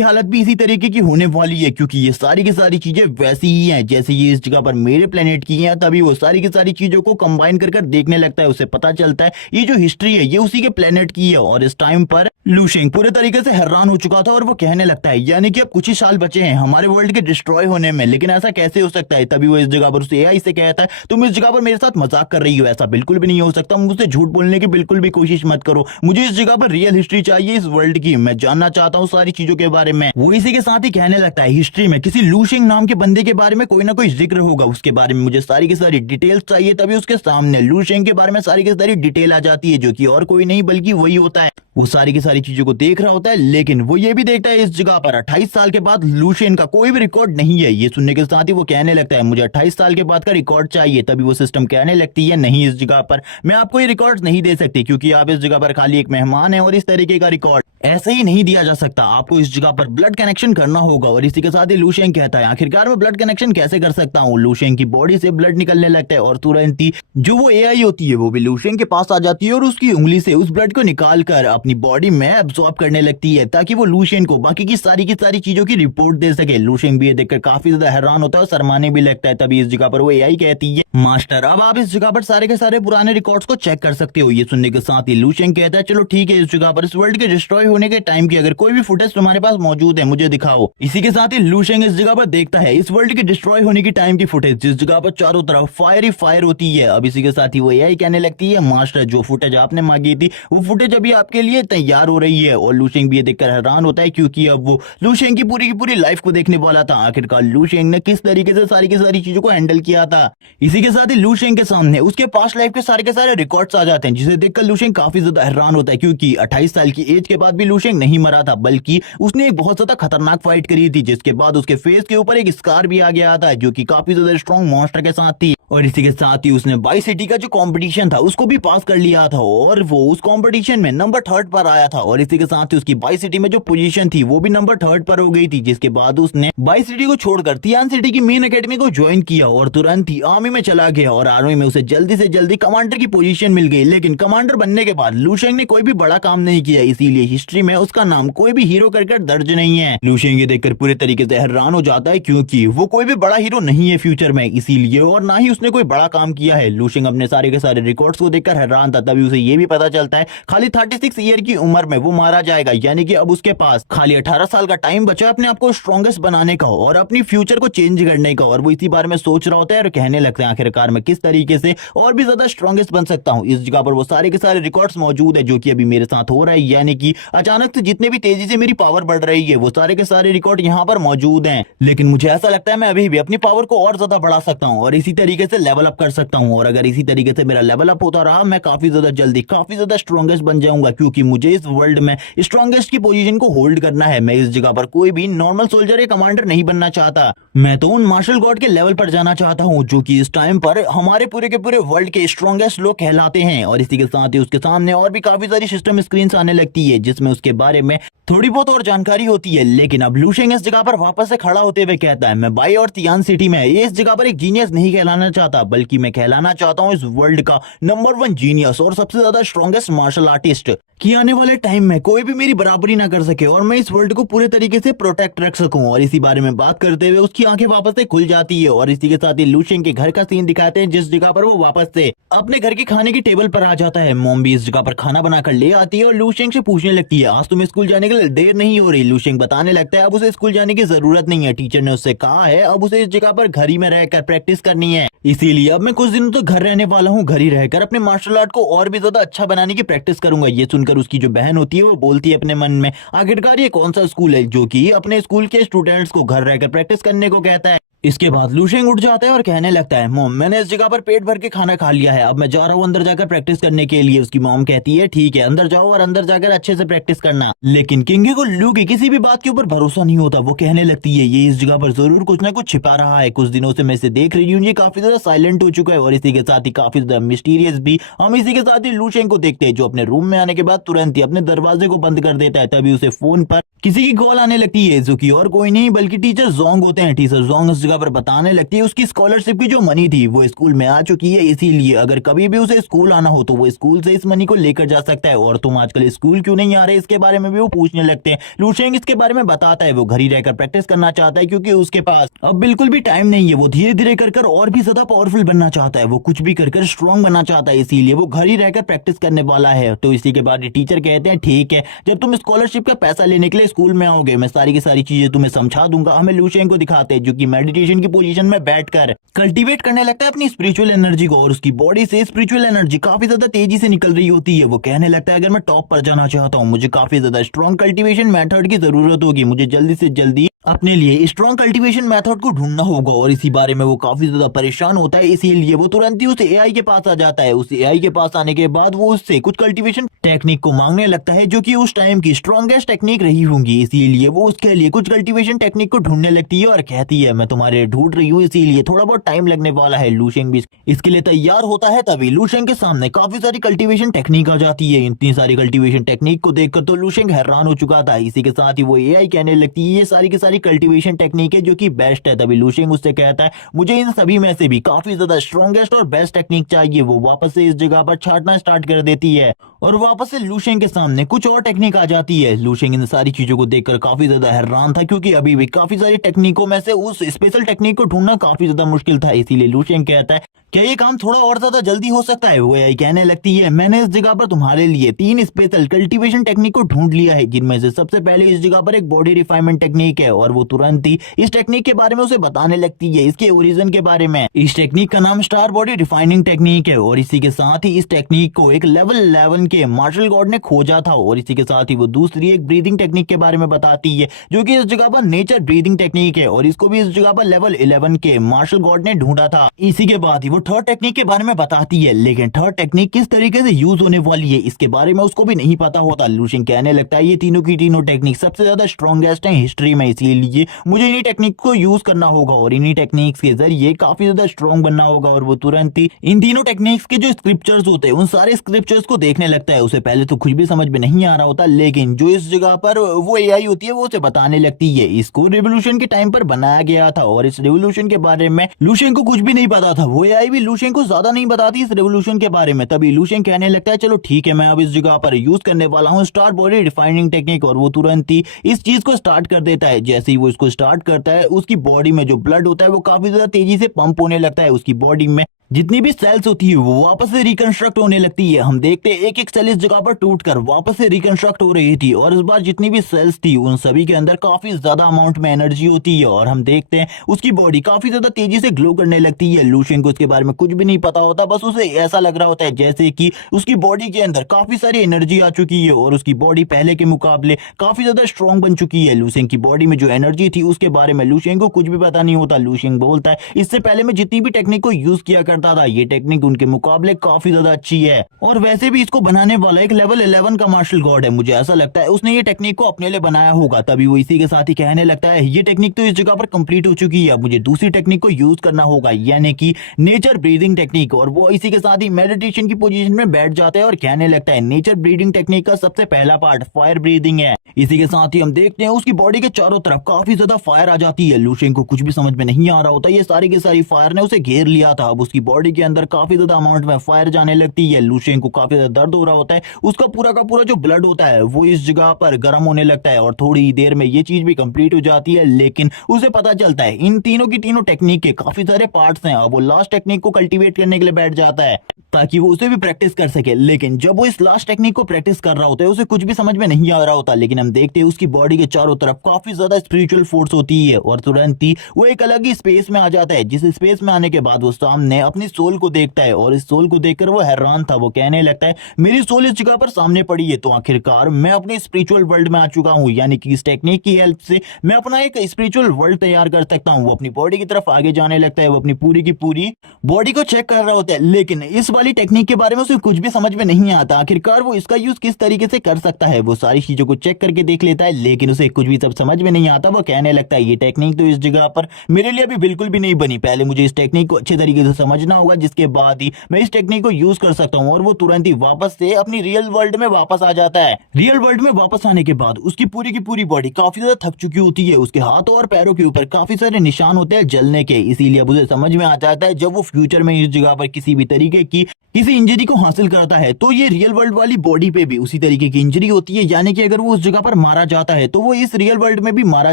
हालत भी इसी तरीके की होने वाली है, क्योंकि ये सारी की सारी चीजें वैसी ही हैं जैसे ये इस जगह पर मेरे प्लेनेट की हैं। तभी वो सारी की सारी चीजों को कंबाइन कर देखने लगता है। उसे पता चलता है ये जो हिस्ट्री है ये उसी के प्लेनेट की है। और इस टाइम पर लू शेंग पूरे तरीके से हैरान हो चुका था और वो कहने लगता है, यानी कि अब कुछ ही साल बचे हैं हमारे वर्ल्ड के डिस्ट्रॉय होने में, लेकिन ऐसा कैसे हो सकता है। तभी वो इस जगह पर उस एआई से कहता है तुम इस जगह पर मेरे साथ मजाक कर रही हो, ऐसा बिल्कुल भी नहीं हो सकता, मुझसे झूठ बोलने की बिल्कुल भी कोशिश मत करो, मुझे इस जगह पर रियल हिस्ट्री चाहिए इस वर्ल्ड की, मैं जानना चाहता हूँ सारी चीजों के बारे में। वो इसी के साथ ही कहने लगता है हिस्ट्री में किसी लू शेंग नाम के बंदे के बारे में कोई ना कोई जिक्र होगा, उसके बारे में मुझे सारी की सारी डिटेल्स चाहिए। तभी उसके सामने लू शेंग के बारे में सारी की सारी डिटेल आ जाती है, जो कि और कोई नहीं बल्कि वही होता है। वो सारी की सारी चीजों को देख रहा होता है, लेकिन वो ये भी देखता है इस जगह पर 28 साल के बाद लू शेंग का कोई भी रिकॉर्ड नहीं है। ये सुनने के साथ ही वो कहने लगता है मुझे 28 साल के बाद का रिकॉर्ड चाहिए। तभी वो सिस्टम कहने लगती है नहीं, इस जगह पर मैं आपको ये रिकॉर्ड नहीं दे सकती, क्योंकि आप इस जगह पर खाली एक मेहमान है और इस तरीके का रिकॉर्ड ऐसे ही नहीं दिया जा सकता, आपको इस जगह पर ब्लड कनेक्शन करना होगा। और इसी के साथ ही लू शेंग कहता है आखिरकार मैं ब्लड कनेक्शन कैसे कर सकता हूँ। लू शेंग की बॉडी से ब्लड निकलने लगता है और तुरंत ही जो वो एआई होती है वो भी लू शेंग के पास आ जाती है और उसकी उंगली से उस ब्लड को निकाल कर अपनी बॉडी में एब्सॉर्ब करने लगती है, ताकि वो लू शेंग को बाकी की सारी चीजों की रिपोर्ट दे सके। लू शेंग भी ये देखकर काफी ज्यादा हैरान होता है और शर्माने भी लगता है। तभी इस जगह पर वो एआई कहती है मास्टर अब आप इस जगह पर सारे के सारे पुराने रिकॉर्ड्स को चेक कर सकते हो। ये सुनने के साथ ही लू शेंग कहता है चलो ठीक है, इस जगह पर इस वर्ल्ड के डिस्ट्रॉय होने के टाइम की अगर कोई भी फुटेज तुम्हारे पास मौजूद है मुझे दिखाओ। इसी के साथ ही लू शेंग इस जगह पर देखता है इस वर्ल्ड के डिस्ट्रॉय होने की टाइम की फुटेज, जिस जगह पर चारों तरफ फायर ही फायर होती है। अब इसी के साथ ही वो एआई कहने लगती है मास्टर जो फुटेज आपने मांगी थी वो फुटेज अभी आपके लिए तैयार हो रही है। और लू शेंग भी ये देखकर हैरान होता है, क्योंकि अब वो लू शेंग की पूरी लाइफ को देखने वाला था, आखिरकार लू शेंग ने किस तरीके से सारी की सारी चीजों को हैंडल किया था। इसी के साथ ही लू शेंग के सामने उसके पास्ट लाइफ के सारे रिकॉर्ड्स आ जाते हैं, जिसे देखकर लू शेंग काफी ज्यादा हैरान होता है, क्योंकि 28 साल की एज के बाद भी लू शेंग नहीं मरा था, बल्कि उसने एक बहुत ज्यादा खतरनाक फाइट करी थी, जिसके बाद उसके फेस के ऊपर एक स्कार भी आ गया था, जो कि काफी ज्यादा स्ट्रॉन्ग मॉन्स्टर के साथ थी। और इसी के साथ ही उसने बाई सिटी का जो कंपटीशन था उसको भी पास कर लिया था और वो उस कंपटीशन में नंबर 3 पर आया था। और इसी के साथ ही उसकी बाई सिटी में जो पोजीशन थी वो भी नंबर 3 पर हो गई थी, जिसके बाद उसने बाई सिटी को छोड़कर तियान सिटी की मेन एकेडमी को ज्वाइन किया और तुरंत ही आर्मी में चला गया। और आर्मी में उसे जल्दी से जल्दी कमांडर की पोजीशन मिल गई, लेकिन कमांडर बनने के बाद लू शेंग ने कोई भी बड़ा काम नहीं किया, इसीलिए हिस्ट्री में उसका नाम कोई भी हीरो करके दर्ज नहीं है। लू शेंग ये देखकर पूरे तरीके से हैरान हो जाता है, क्योंकि वो कोई भी बड़ा हीरो नहीं है फ्यूचर में, इसीलिए और ना ही उसने उसने कोई बड़ा काम किया है। लूशिंग अपने सारे के सारे रिकॉर्ड्स को देखकर हैरान था। तभी उसे ये भी पता चलता है खाली 36 ईयर की उम्र में वो मारा जाएगा, यानी कि अब उसके पास खाली 18 साल का टाइम बचा अपने आप को स्ट्रॉन्गेस्ट बनाने का और अपनी फ्यूचर को चेंज करने का। और वो इसी बारे में सोच रहा होता है और कहने लगता है आखिरकार मैं किस तरीके से और भी ज्यादा स्ट्रॉन्गेस्ट बन सकता हूँ। इस जगह पर वो सारे के सारे रिकॉर्ड्स मौजूद है जो कि अभी मेरे साथ हो रहा है, यानी कि अचानक से जितने भी तेजी से मेरी पावर बढ़ रही है वो सारे के सारे रिकॉर्ड यहाँ पर मौजूद हैं। लेकिन मुझे ऐसा लगता है मैं अभी भी अपनी पावर को और ज्यादा बढ़ा सकता हूँ और इसी तरीके से लेवल अप कर सकता हूँ। और अगर इसी तरीके से मेरा लेवल अप होता रहा मैं काफी ज्यादा जल्दी काफी ज्यादा स्ट्रॉन्गेस्ट बन जाऊंगा, क्योंकि मुझे इस वर्ल्ड में स्ट्रॉन्गेस्ट की पोजीशन को होल्ड करना है। मैं इस जगह पर कोई भी नॉर्मल सोल्जर या कमांडर नहीं बनना चाहता, मैं तो उन मार्शल गॉड के लेवल पर जाना चाहता हूँ जो कि इस टाइम पर हमारे पूरे के पूरे वर्ल्ड के स्ट्रॉन्गेस्ट लोग कहलाते हैं। और इसी के साथ ही उसके सामने और भी काफी सारी सिस्टम स्क्रीन आने लगती है जिसमें उसके बारे में थोड़ी बहुत और जानकारी होती है। लेकिन अब लूशिंग इस जगह पर वापस से खड़ा होते हुए कहता है मैं बाई और तियान सिटी में ये इस जगह पर एक जीनियस नहीं कहलाना चाहता, बल्कि मैं कहलाना चाहता हूँ इस वर्ल्ड का नंबर 1 जीनियस और सबसे ज्यादा स्ट्रॉन्गेस्ट मार्शल आर्टिस्ट कि आने वाले टाइम में कोई भी मेरी बराबरी ना कर सके और मैं इस वर्ल्ड को पूरे तरीके से प्रोटेक्ट रख सकूं। और इसी बारे में बात करते हुए उसकी आंखें वापस से खुल जाती है और इसी के साथ ही लूशिंग के घर का सीन दिखाते हैं जिस जगह पर वो वापस से अपने घर के खाने की टेबल पर आ जाता है। मॉम भी इस जगह पर खाना बनाकर ले आती है और लूशिंग से पूछने लगती है आज तुम्हें स्कूल जाने के लिए देर नहीं हो रही। लूशिंग बताने लगता है अब उसे स्कूल जाने की जरूरत नहीं है, टीचर ने उससे कहा है अब उसे इस जगह पर घर ही में रहकर प्रैक्टिस करनी है, इसीलिए अब मैं कुछ दिनों तो घर रहने वाला हूँ, घर ही रहकर अपने मार्शल आर्ट को और भी ज्यादा अच्छा बनाने की प्रैक्टिस करूंगा। ये सुनकर उसकी जो बहन होती है वो बोलती है अपने मन में आखिरकार ये कौन सा स्कूल है जो कि अपने स्कूल के स्टूडेंट्स को घर रहकर प्रैक्टिस करने को कहता है। इसके बाद लूशिंग उठ जाता है और कहने लगता है मॉम मैंने इस जगह पर पेट भर के खाना खा लिया है, अब मैं जा रहा हूँ अंदर जाकर प्रैक्टिस करने के लिए। उसकी मॉम कहती है ठीक है अंदर जाओ और अंदर जाकर अच्छे से प्रैक्टिस करना। लेकिन किंगी को लू की किसी भी बात के ऊपर भरोसा नहीं होता, वो कहने लगती है ये इस जगह पर जरूर कुछ ना कुछ छिपा रहा है, कुछ दिनों से मैं इसे देख रही हूँ ये काफी ज्यादा साइलेंट हो चुका है और इसी के साथ ही काफी ज्यादा मिस्टीरियस भी। हम इसी के साथ ही लूशिंग को देखते हैं जो अपने रूम में आने के बाद तुरंत ही अपने दरवाजे को बंद कर देता है। तभी उसे फोन पर किसी की कॉल आने लगती है जो कि और कोई नहीं बल्कि टीचर जोंग होते हैं। टीचर जोंग उस जगह पर बताने लगती है उसकी स्कॉलरशिप की जो मनी थी वो स्कूल में आ चुकी है, इसीलिए अगर कभी भी उसे स्कूल आना हो तो वो स्कूल से इस मनी को लेकर जा सकता है। और तुम आजकल स्कूल क्यों नहीं आ रहे इसके बारे में भी वो पूछने लगते हैं। लूशिंग इसके बारे में बताता है वो घर ही रहकर प्रैक्टिस करना चाहता है क्योंकि उसके पास अब बिल्कुल भी टाइम नहीं है, वो धीरे धीरे कर और भी ज्यादा पावरफुल बनना चाहता है, वो कुछ भी कर स्ट्रॉन्ग बनना चाहता है, इसीलिए वो घर ही रहकर प्रैक्टिस करने वाला है। तो इसी के बाद टीचर कहते हैं ठीक है जब तुम स्कॉलरशिप का पैसा लेने के लिए स्कूल में आओगे मैं सारी की सारी चीजें तुम्हें समझा दूंगा। हमें लूशिंग को दिखाते हैं जो कि मेडिटेशन की पोजीशन में बैठकर कल्टीवेट करने लगता है अपनी स्पिरिचुअल एनर्जी को और उसकी बॉडी से स्पिरिचुअल एनर्जी काफी ज्यादा तेजी से निकल रही होती है। वो कहने लगता है अगर मैं टॉप पर जाना चाहता हूँ मुझे काफी ज्यादा स्ट्रॉन्ग कल्टीवेशन मेथड की जरूरत होगी, मुझे जल्दी से जल्दी अपने लिए स्ट्रॉन्ग कल्टीवेशन मेथड को ढूंढना होगा। और इसी बारे में वो काफी ज्यादा परेशान होता है, इसीलिए वो तुरंत ही उस एआई के पास आ जाता है। उस एआई के पास आने के बाद वो उससे कुछ कल्टीवेशन टेक्निक को मांगने लगता है जो कि उस टाइम की स्ट्रॉन्गेस्ट टेक्निक रही होंगी, इसीलिए वो उसके लिए कुछ कल्टीवेशन टेक्निक को ढूंढने लगती है और कहती है मैं तुम्हारे ढूंढ रही हूँ इसीलिए थोड़ा बहुत टाइम लगने वाला है। लूशिंग भी इसके लिए तैयार होता है, तभी लूशिंग के सामने काफी सारी कल्टीवेशन टेक्निक आ जाती है। इतनी सारी कल्टीवेशन टेक्निक को देखकर तो लूशिंग हैरान हो चुका था। इसी के साथ ही वो एआई कहने लगती है ये सारी की सारी कल्टीवेशन टेक्निक है जो कि बेस्ट है। तभी लूशिंग उससे कहता है मुझे इन सभी में से भी काफी ज्यादा स्ट्रॉन्गेस्ट और बेस्ट टेक्निक चाहिए। वो वापस से इस जगह पर छाटना स्टार्ट कर देती है और वापस से लूशिंग के सामने कुछ और टेक्निक आ जाती है। लूशिंग इन सारी चीजों को देखकर काफी ज्यादा हैरान था क्योंकि अभी भी काफी सारी टेक्निकों में से उस स्पेशल टेक्निक को ढूंढना काफी ज्यादा मुश्किल था, इसीलिए लूशिंग कहता है क्या ये काम थोड़ा और ज्यादा जल्दी हो सकता है। वो एआई कहने लगती है मैंने इस जगह पर तुम्हारे लिए 3 स्पेशल कल्टीवेशन टेक्निक को ढूंढ लिया है, जिनमें से सबसे पहले इस जगह पर एक बॉडी रिफाइनमेंट टेक्निक है। और वो तुरंत ही इस टेक्निक के बारे में उसे बताने लगती है, इसके ओरिजिन के बारे में। इस टेक्निक का नाम स्टार बॉडी रिफाइनिंग टेक्निक है और इसी के साथ ही इस टेक्निक को एक लेवल 11 के मार्शल गॉड ने खोजा था। और इसी के साथ ही वो दूसरी एक ब्रीदिंग टेक्निक के बारे में बताती है जो कि इस जगह पर नेचर ब्रीदिंग टेक्निक है और इसको भी इस जगह पर लेवल 11 के मार्शल गॉड ने ढूंढा था। इसी के बाद ही वो थर्ड टेक्निक के बारे में बताती है, लेकिन थर्ड टेक्निक किस तरीके से यूज होने वाली है इसके बारे में उसको भी नहीं पता होता। लूशिंग कहने लगता है ये तीनों की तीनों टेक्निक सबसे ज्यादा स्ट्रॉन्गेस्ट है हिस्ट्री में, इसीलिए मुझे इन्हीं टेक्निक को यूज करना होगा और इन्हीं टेक्निक्स के जरिए काफी ज्यादा स्ट्रॉन्ग बनना होगा। और वो तुरंत ही इन तीनों टेक्निक्स के जो स्क्रिप्चर्स होते हैं उन सारे स्क्रिप्चर्स को देखने लगता है। उसे पहले तो कुछ भी समझ में नहीं आ रहा होता, लेकिन जो इस जगह पर वो एआई होती है वो उसे बताने लगती है इसको रिवोल्यूशन के टाइम पर बनाया गया था और इस रिवोल्यूशन के बारे में लूशिंग को कुछ भी नहीं पता था। वो एआई भी लूशेंग को ज्यादा नहीं बताती इस रेवोल्यूशन के बारे में। तभी लूशेंग कहने लगता है चलो ठीक है, मैं अब इस जगह पर यूज करने वाला हूँ स्टार बॉडी रिफाइनिंग टेक्निक। और वो तुरंत ही इस चीज को स्टार्ट कर देता है। जैसे ही वो इसको स्टार्ट करता है, उसकी बॉडी में जो ब्लड होता है वो काफी ज्यादा तेजी से पंप होने लगता है। उसकी बॉडी में जितनी भी सेल्स होती है वो वापस से रिकंस्ट्रक्ट होने लगती है। हम देखते हैं एक एक सेल इस जगह पर टूटकर वापस से रिकंस्ट्रक्ट हो रही थी। और इस बार जितनी भी सेल्स थी उन सभी के अंदर काफी ज्यादा अमाउंट में एनर्जी होती है। और हम देखते हैं उसकी बॉडी काफी ज्यादा तेजी से ग्लो करने लगती है। लूशेंग को इसके बारे में कुछ भी नहीं पता होता, बस उसे ऐसा लग रहा होता है जैसे कि उसकी बॉडी के अंदर काफी सारी एनर्जी आ चुकी है और उसकी बॉडी पहले के मुकाबले काफी ज्यादा स्ट्रॉन्ग बन चुकी है। लूशेंग की बॉडी में जो एनर्जी थी उसके बारे में लूशेंग को कुछ भी पता नहीं होता। लूशेंग बोलता है इससे पहले मैं जितनी भी टेक्निक को यूज किया करता था, ये टेक्निक उनके मुकाबले काफी ज्यादा अच्छी है। और वैसे भी इसको बनाने वाला एक लेवल 11 का मार्शल गॉड है। मुझे ऐसा लगता है उसने ये टेक्निक को अपने लिए बनाया होगा। तभी वो इसी के साथ ही कहने लगता है ये टेक्निक तो इस जगह पर कंप्लीट हो चुकी है, अब मुझे दूसरी टेक्निक को यूज करना होगा, यानी कि नेचर ब्रीदिंग टेक्निक। और वो इसी के साथ ही मेडिटेशन की पोजीशन में बैठ जाता है और कहने लगता है नेचर ब्रीदिंग टेक्निक का सबसे पहला पार्ट फायर ब्रीदिंग है। इसी के साथ ही हम देखते हैं उसकी बॉडी के चारों तरफ काफी ज्यादा फायर आ जाती है। लूशेंग को कुछ भी समझ में नहीं आ रहा होता, ये सारी की सारी फायर ने उसे घेर लिया था। अब उसकी बॉडी के अंदर काफी ज्यादा अमाउंट में फायर जाने लगती है। लूशेंग को काफी ज्यादा दर्द हो रहा होता है, उसका पूरा का पूरा जो ब्लड होता है वो इस जगह पर गर्म होने लगता है। और थोड़ी देर में ये चीज भी कंप्लीट हो जाती है, लेकिन उसे पता चलता है इन तीनों की तीनों टेक्निक के काफी सारे पार्ट्स हैं। अब वो लास्ट टेक्निक को कल्टीवेट करने के लिए बैठ जाता है ताकि वो उसे भी प्रैक्टिस कर सके। लेकिन जब वो इस लास्ट टेक्निक को प्रैक्टिस कर रहा होता है उसे कुछ भी समझ में नहीं आ रहा होता। लेकिन हम देखते हैं उसकी बॉडी के चारों तरफ काफी ज्यादा स्पिरिचुअल फोर्स होती है और तुरंत ही वो एक अलग ही स्पेस में आ जाता है। जिस स्पेस में आने के बाद वो सामने अपनी सोल को देखता है और इस सोल को देखकर वो हैरान था। वो कहने लगता है मेरी सोल इस जगह पर सामने पड़ी है, तो आखिरकार मैं अपने स्पिरिचुअल वर्ल्ड में आ चुका हूँ, यानी कि इस टेक्निक की हेल्प से मैं अपना एक स्पिरिचुअल वर्ल्ड तैयार कर सकता हूँ। वो अपनी बॉडी की तरफ आगे जाने लगता है, वो अपनी पूरी की पूरी बॉडी को चेक कर रहा होता है। लेकिन इस वाली टेक्निक के बारे में उसे कुछ भी समझ में नहीं आता, आखिरकार वो इसका यूज किस तरीके से कर सकता है। वो सारी चीजों को चेक करके देख लेता है, लेकिन उसे कुछ भी सब समझ में नहीं आता। वो कहने लगता है ये टेक्निक तो इस जगह पर मेरे लिए अभी बिल्कुल भी नहीं बनी, पहले मुझे इस टेक्निक को अच्छे तरीके से समझना होगा, जिसके बाद ही मैं इस टेक्निक को यूज कर सकता हूँ। और वो तुरंत ही वापस से अपनी रियल वर्ल्ड में वापस आ जाता है। रियल वर्ल्ड में वापस आने के बाद उसकी पूरी की पूरी बॉडी काफी ज्यादा थक चुकी होती है। उसके हाथों और पैरों के ऊपर काफी सारे निशान होते हैं जलने के। इसीलिए अब उसे समझ में आ जाता है जब वो फ्यूचर में इस जगह पर किसी भी तरीके की किसी इंजरी को हासिल करता है तो ये रियल वर्ल्ड वाली बॉडी पे भी उसी तरीके की इंजरी होती है, यानी कि अगर वो उस जगह पर मारा जाता है तो वो इस रियल वर्ल्ड में भी मारा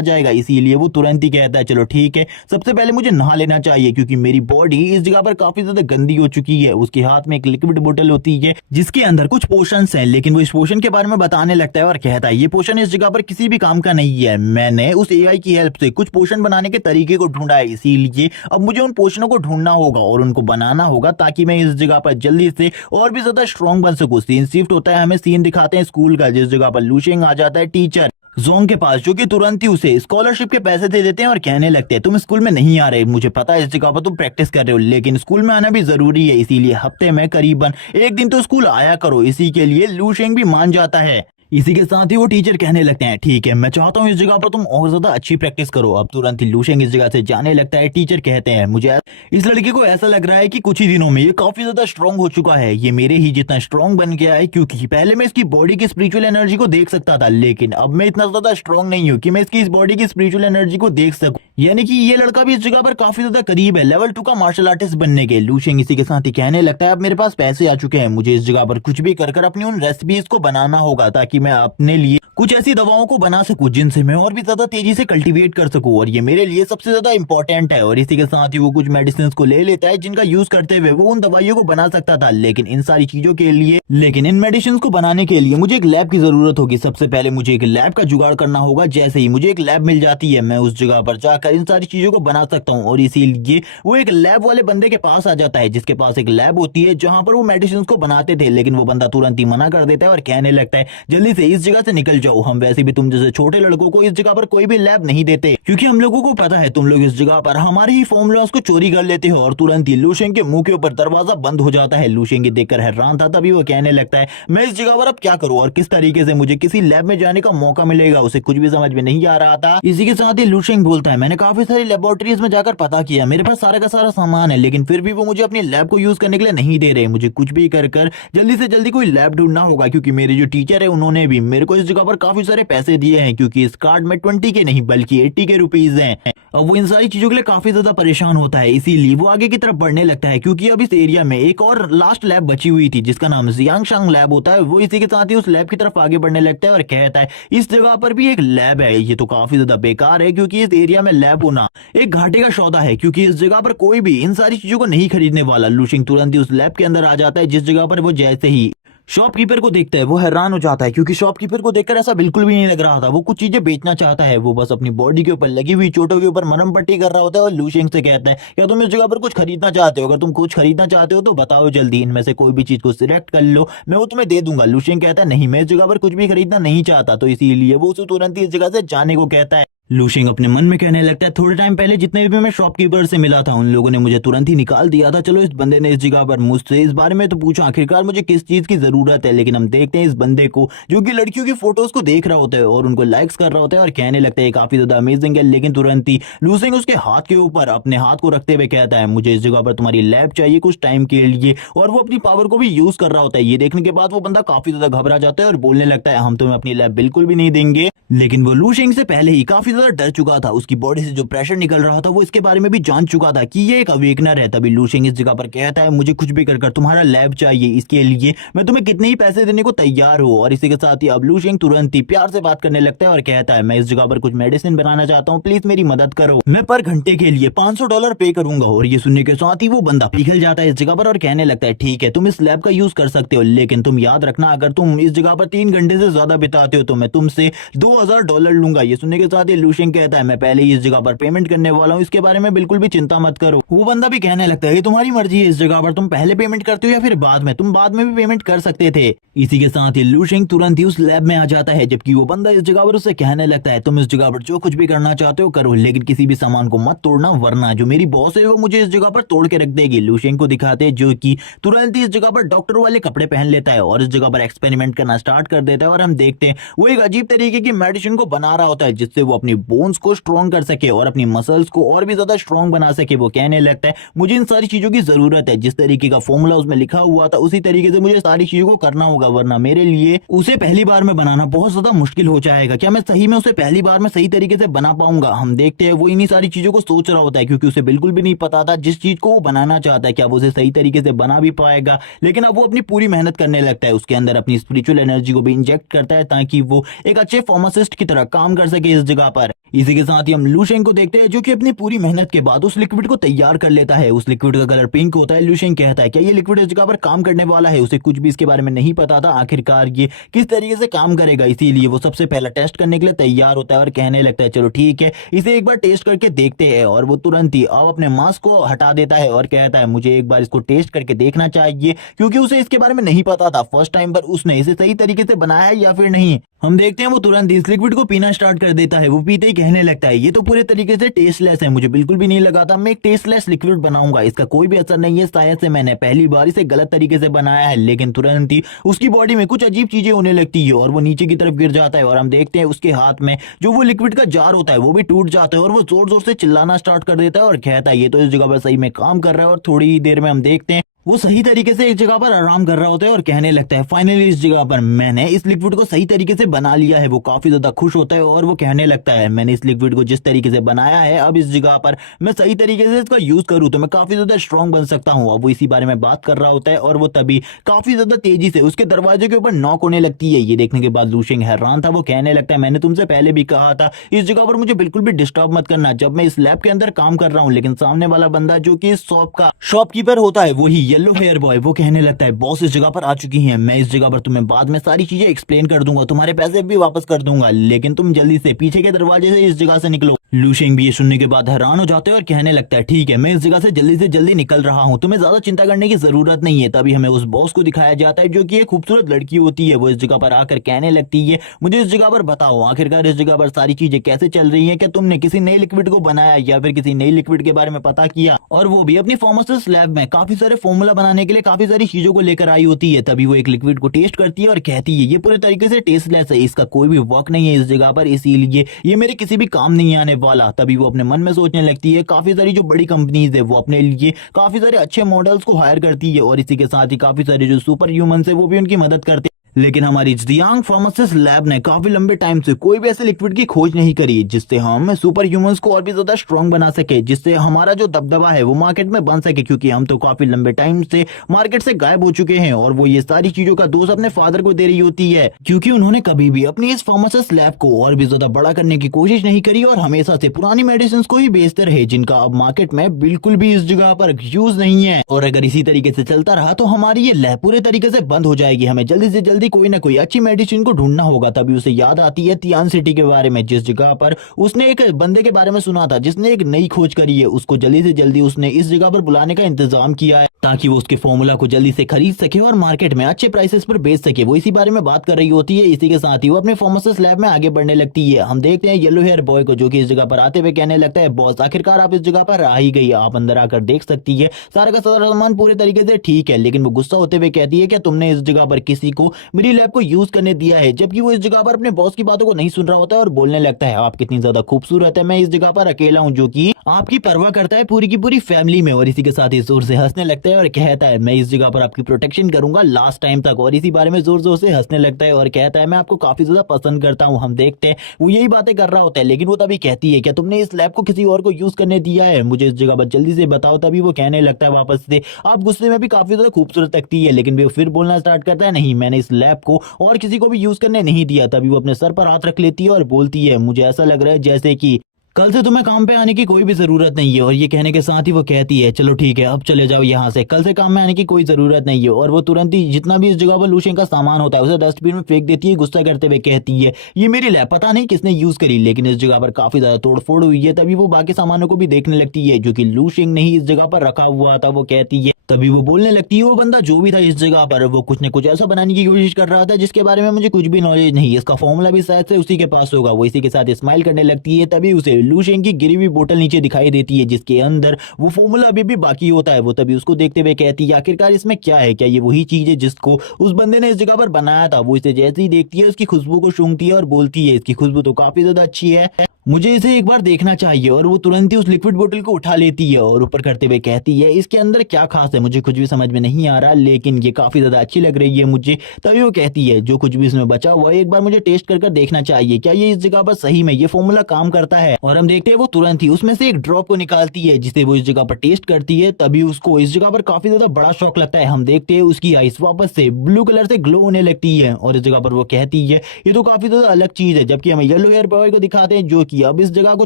जाएगा। इसीलिए वो तुरंत ही कहता है चलो ठीक है, सबसे पहले मुझे नहा लेना चाहिए क्योंकि मेरी बॉडी इस जगह पर काफी ज्यादा गंदी हो चुकी है। उसके हाथ में एक लिक्विड बोतल होती है जिसके अंदर कुछ पोशंस हैं, लेकिन वो इस पोशन के बारे में बताने लगता है और कहता है ये पोशन इस जगह पर किसी भी काम का नहीं है। मैंने उस एआई की हेल्प से कुछ पोशन बनाने के तरीके को ढूंढा है, इसीलिए अब मुझे उन पोशनों को ढूंढना होगा और उनको बनाना होगा ताकि मैं इस जगह पर जल्दी से और भी ज्यादा स्ट्रॉन्ग बन सकूं। सीन शिफ्ट होता है, हमें सीन दिखाते हैं स्कूल का, जिस जगह पर लूशेंग आ जाता है टीचर जोंग के पास, जो कि तुरंत ही उसे स्कॉलरशिप के पैसे दे देते हैं और कहने लगते हैं तुम स्कूल में नहीं आ रहे, मुझे पता है इस जगह पर तुम प्रैक्टिस कर रहे हो, लेकिन स्कूल में आना भी जरूरी है, इसीलिए हफ्ते में करीबन एक दिन तो स्कूल आया करो। इसी के लिए लूशेंग भी मान जाता है। इसी के साथ ही वो टीचर कहने लगते हैं ठीक है, मैं चाहता हूँ इस जगह पर तुम और ज्यादा अच्छी प्रैक्टिस करो। अब तुरंत ही लूशेंग इस जगह से जाने लगता है। टीचर कहते हैं मुझे इस लड़के को ऐसा लग रहा है कि कुछ ही दिनों में ये काफी ज्यादा स्ट्रांग हो चुका है, ये मेरे ही जितना स्ट्रांग बन गया है, क्योंकि पहले मैं इसकी बॉडी की स्पिरिचुअल एनर्जी को देख सकता था, लेकिन अब मैं इतना ज्यादा स्ट्रांग नहीं हूँ कि मैं इसकी इस बॉडी की स्पिरिचुअल एनर्जी को देख सकूं। यानी कि ये लड़का भी इस जगह पर काफी ज्यादा करीब है लेवल 2 का मार्शल आर्टिस्ट बनने के। लूशेंग इसी के साथ ही कहने लगता है अब मेरे पास पैसे आ चुके हैं, मुझे इस जगह पर कुछ भी कर अपनी उन रेसिपीज को बनाना होगा ताकि मैं अपने लिए कुछ ऐसी दवाओं को बना सकूं जिनसे मैं और भी ज्यादा तेजी से कल्टीवेट कर सकूं, और ये मेरे लिए सबसे ज्यादा इंपॉर्टेंट है। और इसी के साथ ही वो कुछ मेडिसिन को ले लेता है जिनका यूज करते हुए वो उन दवाइयों को बना सकता था, लेकिन इन सारी चीजों के लिए इन मेडिसिन को बनाने के लिए मुझे एक लैब की जरूरत होगी। सबसे पहले मुझे एक लैब का जुगाड़ करना होगा। जैसे ही मुझे एक लैब मिल जाती है मैं उस जगह पर जाकर इन सारी चीजों को बना सकता हूँ, और इसीलिए वो एक लैब वाले बंदे के पास आ जाता है जिसके पास एक लैब होती है जहां पर वो मेडिसिन को बनाते थे, लेकिन वो बंदा तुरंत ही मना कर देता है और कहने लगता है जल्दी से इस जगह से निकल जाओ, हम वैसे भी तुम जैसे छोटे लड़कों को इस जगह पर कोई भी लैब नहीं देते, क्योंकि हम लोगों को पता है तुम लोग इस जगह पर हमारे ही फॉर्मूलास को चोरी कर लेते हो। और तुरंत ही लूशेंग के मुंह के ऊपर दरवाजा बंद हो जाता है। लूशेंग देखकर हैरान था, तभी वो कहने लगता है मैं इस जगह पर अब क्या करूं और किस तरीके से मुझे किसी लैब में जाने का मौका मिलेगा, उसे कुछ भी समझ में नहीं आ रहा था। इसी के साथ ही लूशेंग बोलता है मैंने मैंने काफी सारी लेबोरेटरीज में जाकर पता किया, मेरे पास सारा का सारा सामान है, लेकिन फिर भी वो मुझे अपनी लैब को यूज करने के लिए नहीं दे रहे। मुझे कुछ भी कर कर जल्दी से जल्दी कोई लैब ढूंढना होगा, क्योंकि मेरे जो टीचर है उन्होंने भी मेरे को इस जगह पर काफी सारे पैसे दिए हैं, क्योंकि इस कार्ड में 20 के नहीं बल्कि 80 के रुपीज हैं। अब वो इन सारी चीजों के लिए काफी ज्यादा परेशान होता है, इसीलिए वो आगे की तरफ बढ़ने लगता है, क्योंकि अब इस एरिया में एक और लास्ट लैब बची हुई थी जिसका नाम जियांगशांग लैब होता है। वो इसी के साथ ही उस लैब की तरफ आगे बढ़ने लगता है और कहता है इस जगह पर भी एक लैब है, ये तो काफी ज्यादा बेकार है, क्योंकि इस एरिया में लैब होना एक घाटे का सौदा है, क्योंकि इस जगह पर कोई भी इन सारी चीजों को नहीं खरीदने वाला। लूशिंग तुरंत ही उस लैब के अंदर आ जाता है, जिस जगह पर वो जैसे ही शॉपकीपर को देखता है वो हैरान हो जाता है, क्योंकि शॉपकीपर को देखकर ऐसा बिल्कुल भी नहीं लग रहा था। वो कुछ चीजें बेचना चाहता है, वो बस अपनी बॉडी के ऊपर लगी हुई चोटों के ऊपर मरहम पट्टी कर रहा होता है और लूशिंग से कहता है क्या तुम इस जगह पर कुछ खरीदना चाहते हो? अगर तुम कुछ खरीदना चाहते हो तो बताओ जल्दी, इनमें से कोई भी चीज को सिलेक्ट कर लो, मैं वो तुम्हें दे दूंगा। लूशिंग कहता है नहीं, मैं इस जगह पर कुछ भी खरीदना नहीं चाहता, तो इसीलिए वो उसे तुरंत ही इस जगह से जाने को कहता है। लूशिंग अपने मन में कहने लगता है थोड़े टाइम पहले जितने भी मैं शॉपकीपर से मिला था उन लोगों ने मुझे तुरंत ही निकाल दिया था। चलो इस बंदे ने इस जगह पर मुझसे इस बारे में तो पूछा आखिरकार मुझे किस चीज की जरूरत है, लेकिन हम देखते हैं इस बंदे को जो कि लड़कियों की फोटोज को देख रहा होता है और उनको लाइक्स कर रहा होता है और कहने लगता है काफी ज्यादा अमेजिंग है। लेकिन तुरंत ही लूशिंग उसके हाथ के ऊपर अपने हाथ को रखते हुए कहता है मुझे इस जगह पर तुम्हारी लैब चाहिए कुछ टाइम के लिए, और वो अपनी पावर को भी यूज कर रहा होता है। ये देखने के बाद वो बंदा काफी ज्यादा घबरा जाता है और बोलने लगता है हम तुम्हें अपनी लैब बिल्कुल भी नहीं देंगे। लेकिन वो लूशिंग से पहले ही काफी ज्यादा डर चुका था, उसकी बॉडी से जो प्रेशर निकल रहा था वो इसके बारे में भी जान चुका था कि ये एक अवेकनर है। तभी लूशिंग इस जगह पर कहता है मुझे कुछ भी कर तुम्हारा लैब चाहिए, इसके लिए मैं तुम्हें कितने ही पैसे देने को तैयार हूँ। और इसी के साथ ही अब लूशिंग तुरंत ही प्यार से बात करने लगता है और कहता है मैं इस जगह पर कुछ मेडिसिन बनाना चाहता हूँ, प्लीज मेरी मदद करो, मैं पर घंटे के लिए $500 पे करूंगा। और ये सुनने के साथ ही वो बंदा पिघल जाता है इस जगह पर और कहने लगता है ठीक है तुम इस लैब का यूज कर सकते हो, लेकिन तुम याद रखना अगर तुम इस जगह पर 3 घंटे से ज्यादा बिताते हो तो मैं तुमसे $2000 लूंगा। ये सुनने के साथ ही लूशिंग कहता है मैं पहले ही इस जगह पर पेमेंट करने वाला हूँ, इसके बारे में बिल्कुल भी चिंता मत करो। वो बंदा भी कहने लगता है ये तुम्हारी मर्जी है, इस जगह पर तुम पहले पेमेंट करते हो या फिर बाद में, तुम बाद में भी पेमेंट कर सकते थे। इसी के साथ ही लूशिंग तुरंत ही उस लैब में आ जाता है, जबकि वो बंदा इस जगह पर उससे कहने लगता है तुम इस जगह पर जो कुछ भी करना चाहते हो करो, लेकिन किसी भी सामान को मत तोड़ना वरना जो मेरी बॉस है वो मुझे इस जगह पर तोड़ के रख देगी। लूशिंग को दिखाते हैं जो कि तुरंत ही इस जगह पर डॉक्टर वाले कपड़े पहन लेता है और इस जगह पर एक्सपेरिमेंट करना स्टार्ट कर देता है। और हम देखते हैं वो एक अजीब तरीके की मेडिसिन को बना रहा होता है जिससे वो अपनी बोन्स को स्ट्रॉन्ग कर सके और अपनी मसल्स को और भी ज्यादा स्ट्रॉन्ग बना सके। वो कहने लगता है मुझे इन सारी चीजों की जरूरत है, जिस तरीके का फॉर्मूला उसमें लिखा हुआ था उसी तरीके से मुझे सारी चीजों को करना होगा, वरना मेरे लिए उसे पहली बार में बनाना बहुत ज्यादा मुश्किल हो जाएगा। क्या मैं सही में उसे पहली बार में सही तरीके से बना पाऊंगा? हम देखते हैं वो इन्हीं सारी चीजों को सोच रहा होता है, क्योंकि उसे बिल्कुल भी नहीं पता था जिस चीज को वो बनाना चाहता है क्या वो उसे सही तरीके से बना भी पाएगा। लेकिन अब वो अपनी पूरी मेहनत करने लगता है, उसके अंदर अपनी स्पिरिचुअल एनर्जी को भी इंजेक्ट करता है ताकि वो एक अच्छे फार्मासिस्ट की तरह काम कर सके इस जगह पर। इसी के साथ ही हम लूशिंग को देखते हैं जो कि अपनी पूरी मेहनत के बाद उस लिक्विड को तैयार कर लेता है। उस लिक्विड का कलर पिंक होता है। लूशिंग कहता है क्या ये लिक्विड इस जगह पर काम करने वाला है? उसे कुछ भी इसके बारे में नहीं पता था आखिरकार ये किस तरीके से काम करेगा, इसीलिए वो सबसे पहला टेस्ट करने के लिए तैयार होता है और कहने लगता है चलो ठीक है इसे एक बार टेस्ट करके देखते हैं। और वो तुरंत ही अब अपने मास्क को हटा देता है और कहता है मुझे एक बार इसको टेस्ट करके देखना चाहिए, क्योंकि उसे इसके बारे में नहीं पता था फर्स्ट टाइम पर उसने इसे सही तरीके से बनाया है या फिर नहीं। हम देखते हैं वो तुरंत इस लिक्विड को पीना स्टार्ट कर देता है। वो पीते ही कहने लगता है ये तो पूरे तरीके से टेस्टलेस है, मुझे बिल्कुल भी नहीं लगा था मैं एक टेस्टलेस लिक्विड बनाऊंगा, इसका कोई भी असर नहीं है, शायद से मैंने पहली बार इसे गलत तरीके से बनाया है। लेकिन तुरंत ही उसकी बॉडी में कुछ अजीब चीजें होने लगती है और वो नीचे की तरफ गिर जाता है और हम देखते हैं उसके हाथ में जो वो लिक्विड का जार होता है वो भी टूट जाता है और वो जोर जोर से चिल्लाना स्टार्ट कर देता है और कहता है ये तो इस जगह पर सही में काम कर रहा है। और थोड़ी ही देर में हम देखते हैं वो सही तरीके से एक जगह पर आराम कर रहा होता है और कहने लगता है फाइनली इस जगह पर मैंने इस लिक्विड को सही तरीके से बना लिया है। वो काफी ज्यादा खुश होता है और वो कहने लगता है मैंने इस लिक्विड को जिस तरीके से बनाया है अब इस जगह पर मैं सही तरीके से इसका यूज करूँ तो मैं काफी ज्यादा स्ट्रॉन्ग बन सकता हूँ। अब वो इसी बारे में बात कर रहा होता है और वो तभी काफी ज्यादा तेजी से उसके दरवाजे के ऊपर नॉक होने लगती है। ये देखने के बाद लूशिंग हैरान था। वो कहने लगता है मैंने तुमसे पहले भी कहा था इस जगह पर मुझे बिल्कुल भी डिस्टर्ब मत करना जब मैं इस लैब के अंदर काम कर रहा हूँ। लेकिन सामने वाला बंदा जो कि इस शॉप का शॉपकीपर होता है वही येलो हेयर बॉय वो कहने लगता है बॉस इस जगह पर आ चुकी हैं, मैं इस जगह पर तुम्हें बाद में सारी चीजें एक्सप्लेन कर दूंगा, तुम्हारे पैसे भी वापस कर दूंगा, लेकिन तुम जल्दी से पीछे के दरवाजे से इस जगह से निकलो। लूशिंग भी ये सुनने के बाद हैरान हो जाते हैं और कहने लगता है ठीक है मैं इस जगह से जल्दी निकल रहा हूँ, तुम्हें ज्यादा चिंता करने की जरूरत नहीं है। तभी हमें उस बॉस को दिखाया जाता है जो कि एक खूबसूरत लड़की होती है। वो इस जगह पर आकर कहने लगती है मुझे इस जगह पर बताओ आखिरकार इस जगह पर सारी चीजें कैसे चल रही है, क्या तुमने किसी नए लिक्विड को बनाया या फिर किसी नई लिक्विड के बारे में पता किया? और वो भी अपनी फार्मासिस्ट लैब में काफी सारे फॉर्मूला बनाने के लिए काफी सारी चीजों को लेकर आई होती है। तभी वो एक लिक्विड को टेस्ट करती है और कहती है ये पूरे तरीके से टेस्टलेस है, इसका कोई भी वर्क नहीं है इस जगह पर, इसीलिए ये मेरे किसी भी काम नहीं आने वाला। तभी वो अपने मन में सोचने लगती है काफी सारी जो बड़ी कंपनीज है वो अपने लिए काफी सारे अच्छे मॉडल्स को हायर करती है और इसी के साथ ही काफी सारे जो सुपर ह्यूमंस है वो भी उनकी मदद करते हैं। लेकिन हमारी जियांग फार्मासिस्ट लैब ने काफी लंबे टाइम से कोई भी ऐसे लिक्विड की खोज नहीं करी जिससे हम सुपर ह्यूमंस को और भी ज्यादा स्ट्रांग बना सके, जिससे हमारा जो दबदबा है वो मार्केट में बन सके, क्योंकि हम तो काफी लंबे टाइम से मार्केट से गायब हो चुके हैं। और वो ये सारी चीजों का दोष अपने फादर को दे रही होती है, क्योंकि उन्होंने कभी भी अपनी इस फार्मासिस्ट लैब को और भी ज्यादा बड़ा करने की कोशिश नहीं करी और हमेशा से पुरानी मेडिसिन को ही बेचते रहे, जिनका अब मार्केट में बिल्कुल भी इस जगह पर यूज नहीं है। और अगर इसी तरीके से चलता रहा तो हमारी ये लैब पूरे तरीके से बंद हो जाएगी। हमें जल्दी से जल्दी कोई ना कोई अच्छी मेडिसिन को ढूंढना होगा। तभी उसे याद आती है तियान सिटी के बारे में, जिस जगह पर उसने एक बंदे के बारे में सुना था जिसने एक नई खोज करी है। उसको जल्दी से जल्दी उसने इस जगह पर बुलाने का इंतजाम किया है ताकि वो उसके फॉर्मूला को जल्दी से खरीद सके और मार्केट में अच्छे प्राइसेस पर बेच सके। वो इसी बारे में बात कर रही होती है। इसी के साथ ही वो अपने फार्मासिस्ट लैब में आगे बढ़ने लगती है। हम देखते हैं येलो हेयर बॉय को, जो कि इस जगह पर आते हुए कहने लगता है, बॉस आखिरकार आप इस जगह पर आ ही गई, आप अंदर आकर देख सकती है, सारा का सारा सामान पूरे तरीके से ठीक है। लेकिन वो गुस्सा होते हुए कहती है क्या तुमने इस जगह पर किसी को मेरी लैब को यूज करने दिया है, जबकि वो इस जगह पर अपने बॉस की बातों को नहीं सुन रहा होता है और बोलने लगता है आप कितनी ज्यादा खूबसूरत है, मैं इस जगह पर अकेला हूँ जो कि आपकी परवाह करता है पूरी की पूरी फैमिली में। और इसी के साथ ही जोर से हंसने लगता है और कहता है मैं इस जगह पर आपकी प्रोटेक्शन करूंगा लास्ट टाइम तक। और इसी बारे में जोर जोर से हंसने लगता है और कहता है मैं आपको काफी ज्यादा पसंद करता हूँ। हम देखते हैं वो यही बातें कर रहा होता है, लेकिन वो तभी कहती है क्या तुमने इस लैब को किसी और को यूज करने दिया है, मुझे इस जगह पर जल्दी से बताओ। तभी वो कहने लगता है वापस से आप गुस्से में भी काफी ज्यादा खूबसूरत लगती है, लेकिन वो फिर बोलना स्टार्ट करता है नहीं मैंने इस लैब को और किसी को भी यूज करने नहीं दिया। तभी वो अपने सर पर हाथ रख लेती है और बोलती है मुझे ऐसा लग रहा है जैसे कि कल से तुम्हें काम पे आने की कोई भी जरूरत नहीं है। और ये कहने के साथ ही वो कहती है चलो ठीक है अब चले जाओ यहाँ से, कल से काम में आने की कोई जरूरत नहीं है। और वो तुरंत ही जितना भी इस जगह पर लूशें का सामान होता है उसे डस्टबिन में फेंक देती है, गुस्सा करते हुए कहती है ये मेरी लैब पता नहीं किसने यूज करी, लेकिन इस जगह पर काफी ज्यादा तोड़फोड़ हुई है। तभी वो बाकी सामानों को भी देखने लगती है जो कि लूशिंग ने ही इस जगह पर रखा हुआ था। वो कहती है तभी वो बोलने लगती है वो बंदा जो भी था इस जगह पर वो कुछ न कुछ ऐसा बनाने की कोशिश कर रहा था जिसके बारे में मुझे कुछ भी नॉलेज नहीं, इसका फॉर्मूला भी शायद से उसी के पास होगा। वो इसी के साथ स्माइल करने लगती है। तभी उसे लूशेंग की गिरी हुई बोतल नीचे दिखाई देती है जिसके अंदर वो फॉर्मूला अभी भी बाकी होता है। वो तभी उसको देखते हुए कहती है आखिरकार इसमें क्या है, क्या ये वही चीज है जिसको उस बंदे ने इस जगह पर बनाया था। वो इसे जैसे ही देखती है उसकी खुशबू को सूंघती है और बोलती है इसकी खुशबू तो काफी ज्यादा अच्छी है, मुझे इसे एक बार देखना चाहिए। और वो तुरंत ही उस लिक्विड बोतल को उठा लेती है और ऊपर करते हुए कहती है इसके अंदर क्या खास है मुझे कुछ भी समझ में नहीं आ रहा, लेकिन ये काफी ज्यादा अच्छी लग रही है मुझे। तभी वो कहती है जो कुछ भी इसमें बचा हुआ है एक बार मुझे टेस्ट कर देखना चाहिए, क्या ये इस जगह पर सही में ये फॉर्मूला काम करता है। और हम देखते हैं वो तुरंत ही उसमें से एक ड्रॉप को निकालती है जिसे वो इस जगह पर टेस्ट करती है। तभी उसको इस जगह पर काफी ज्यादा बड़ा शौक लगता है। हम देखते हैं उसकी आईज वापस से ब्लू कलर से ग्लो होने लगती है और इस जगह पर वो कहती है ये तो काफी ज्यादा अलग चीज है। जबकि हम येलो हेयर बॉय को दिखाते हैं जो कि अब इस जगह को